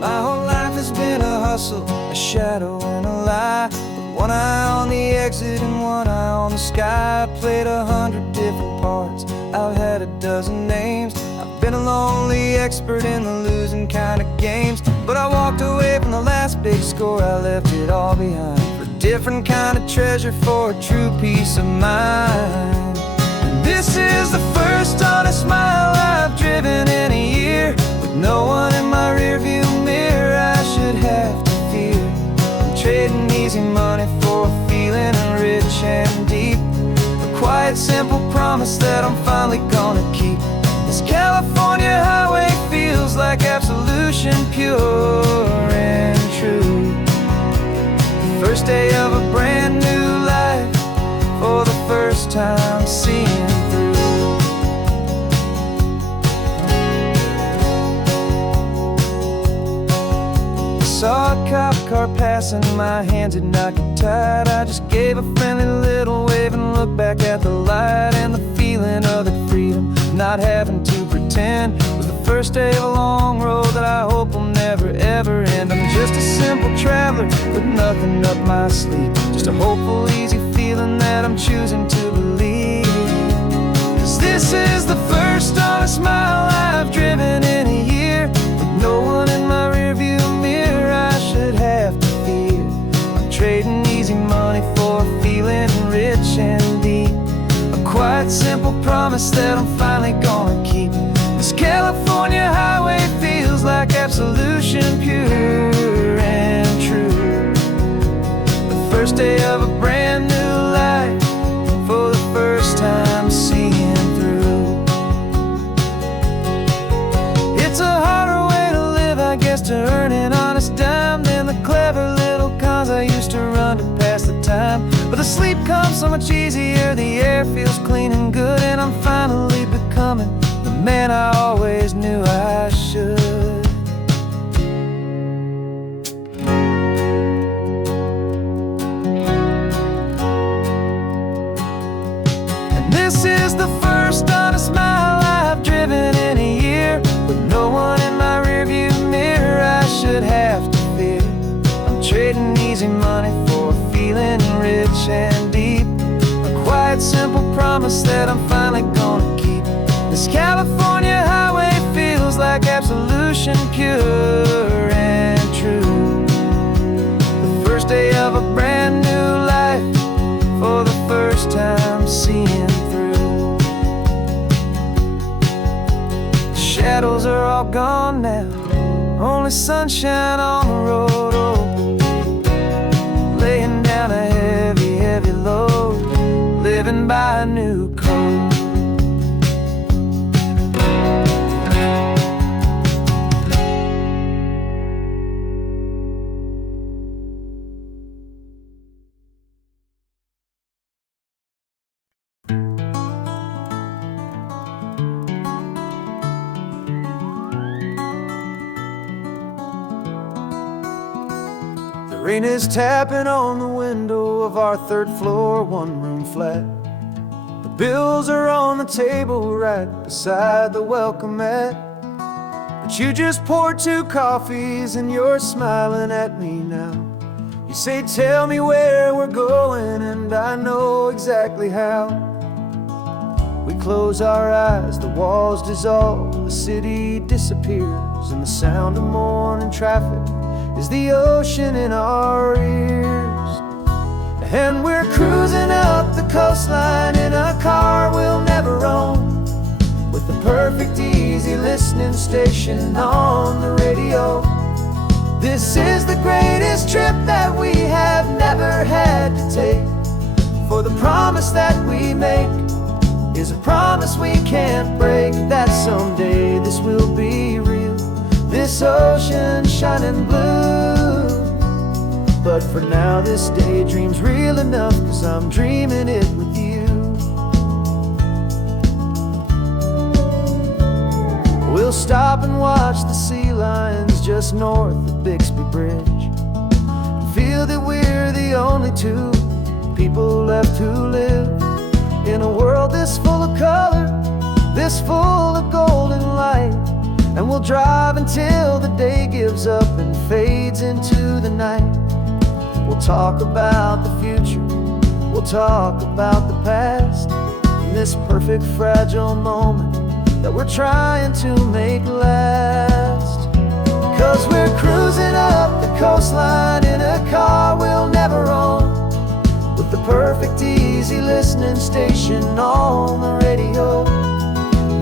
My whole life has been a hustle, a shadow and a lie, with one eye on the exit and one eye on the sky. I played 100 different parts, I've had a dozen names. I've been a lonely expert in the losing kind of games, but I walked away from the last big score, I left it all behind for a different kind of treasure, for a true peace of mind. And this is the first honest mile I've driven in a year, with no one in my rearview mirror I should have to fear. I'm trading easy money for a feeling rich and deep, a quiet, simple promise that I'm finally gonna keep. This California highway feels feels like absolution, pure and true. The first day of a brand new life, for the first time seeing through. Saw a cop car passing, my hands had not got tied. I just gave a friendly little wave and looked back at the light. And the feeling of the freedom, not having to pretend, was the first day of a long road that I hope will never ever end. I'm just a simple traveler with nothing up my sleeve, just a hopeful, easy feeling that I'm choosing to believe. 'Cause this is the first honest mile I've driven in a year, with no one in my rearview mirror I should have to fear. I'm trading easy money for feeling rich and deep, a quiet, simple promise that I'm finally gonna keep. This California highway feels like absolution, pure and true. The first day of a brand new life, for the first time seeing through. It's a harder way to live, I guess, to earn an honest dime than the clever little cons I used to run to pass the time. But the sleep comes so much easier, the air feels clean and good, and I'm finally becoming the man I always knew I should. And this is the first honest mile I've driven in a year, with no one in my rearview mirror I should have to fear. I'm trading easy money for feeling rich and deep, a quiet, simple promise that I'm finally gonna keep. This California highway feels like absolution, pure and true. The first day of a brand new life, for the first time seeing through. The shadows are all gone now, only sunshine on the road. Oh, laying down a heavy, heavy load, living by a new code. The rain is tapping on the window of our third floor, one-room flat. The bills are on the table right beside the welcome mat. But you just poured 2 coffees and you're smiling at me now. You say, tell me where we're going, and I know exactly how. We close our eyes, the walls dissolve, the city disappears, and the sound of morning traffic is the ocean in our ears. And we're cruising up the coastline in a car we'll never own, with the perfect easy listening station on the radio. This is the greatest trip that we have never had to take, for the promise that we make is a promise we can't break, that someday this will be real, this ocean shining blue. But for now this daydream's real enough, 'cause I'm dreaming it with you. We'll stop and watch the sea lions just north of Bixby Bridge, and feel that we're the only 2 people left who live in a world this full of color, this full of golden light. And we'll drive until the day gives up and fades into the night. We'll talk about the future, we'll talk about the past, in this perfect fragile moment that we're trying to make last. 'Cause we're cruising up the coastline in a car we'll never own, with the perfect easy listening station on the radio.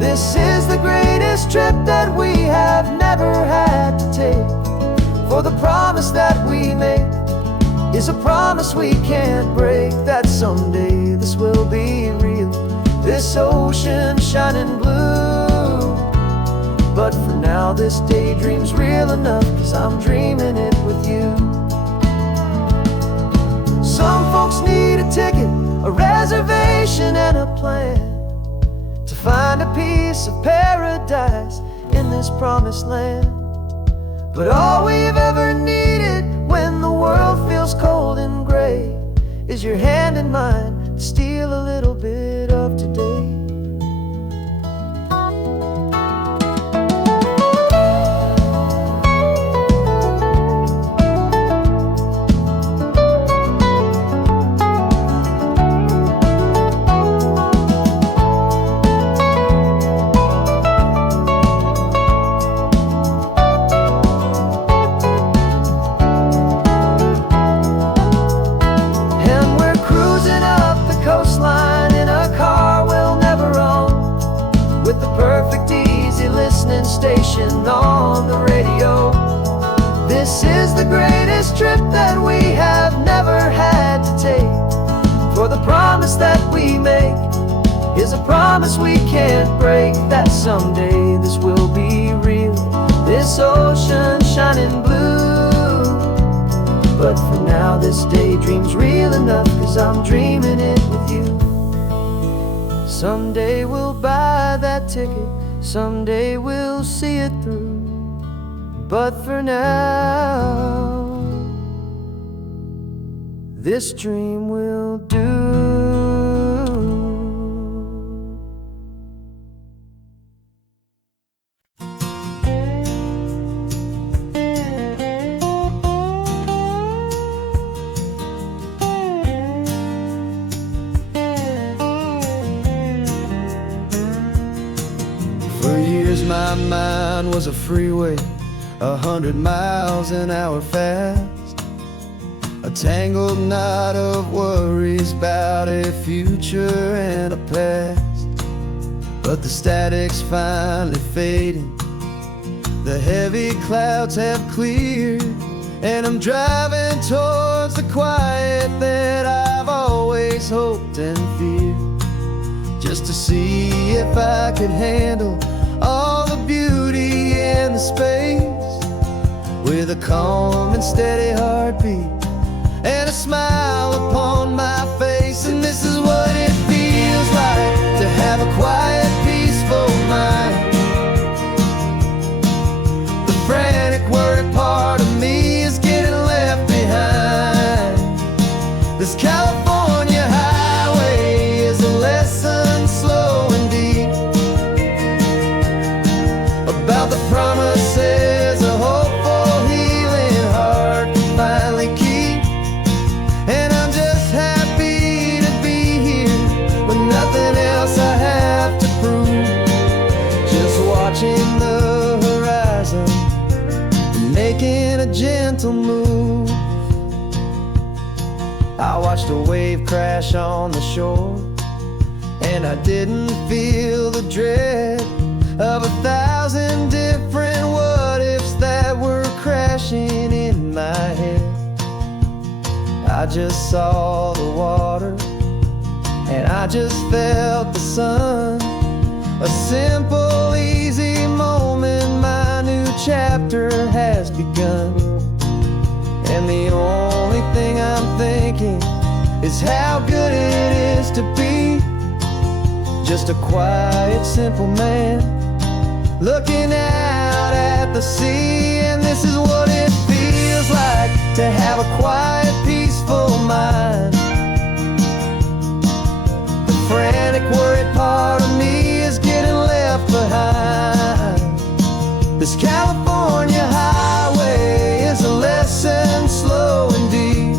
This is the greatest trip that we have never had to take, for the promise that we make is a promise we can't break, that someday this will be real, this ocean shining blue. But for now this daydream's real enough, 'cause I'm dreaming it with you. Some folks need a ticket, a reservation and a plan to find a piece of paradise in this promised land. But all we've ever needed when the world feels cold and gray is your hand in mine to steal a little bit of today. Station on the radio. This is the greatest trip that we have never had to take. For the promise that we make is a promise we can't break, that someday this will be real, this ocean shining blue. But for now this daydream's real enough, 'cause I'm dreaming it with you. Someday we'll buy that ticket, someday we'll see it through. But for now, this dream will do. For years my mind was a freeway, 100 miles an hour fast, a tangled knot of worries about a future and a past. But the static's finally fading, the heavy clouds have cleared, and I'm driving towards the quiet that I've always hoped and feared, just to see if I could handle all the beauty in the space, with a calm and steady heartbeat and a smile upon my face. And this is what it feels like to have a quiet, peaceful mind. The frantic, worried part of me is getting left behind. This California highway is a lesson slow and deep about the promises a hopeful, healing heart can finally keep. And I'm just happy to be here with nothing else I have to prove, just watching the horizon and making a gentle move. I watched a wave crash on the shore, and I didn't feel the dread of 1,000 different what-ifs that were crashing in my head. I just saw the water, and I just felt the sun. A simple, easy moment, my new chapter has begun. And the only thing I'm thinking is how good it is to be just a quiet, simple man looking out at the sea. And this is what it feels like to have a quiet, peaceful mind. The frantic, worried part of me is getting left behind. This California highway is a lesson slow and deep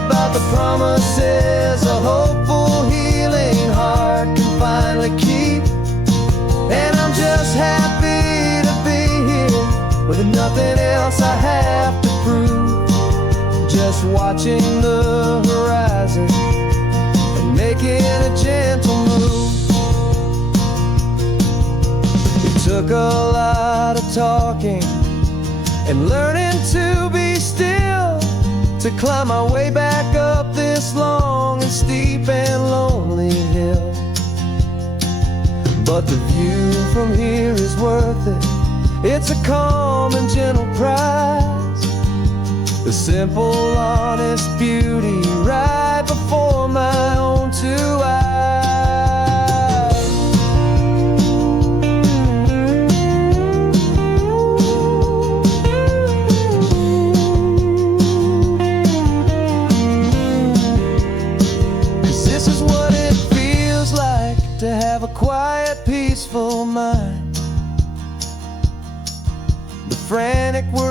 about the promises a hopeful, healing heart can finally keep. And I'm just happy to be here with nothing else I have to prove, just watching the horizon and making a gentle move. It took a lot of talking and learning to be still to climb my way back up this long and steep and lonely hill. But the view from here is worth it. It's a calm and gentle prize, the simple, honest beauty right before my own two eyes. 'Cause this is what it feels like to have a quiet, peaceful mind. The frantic world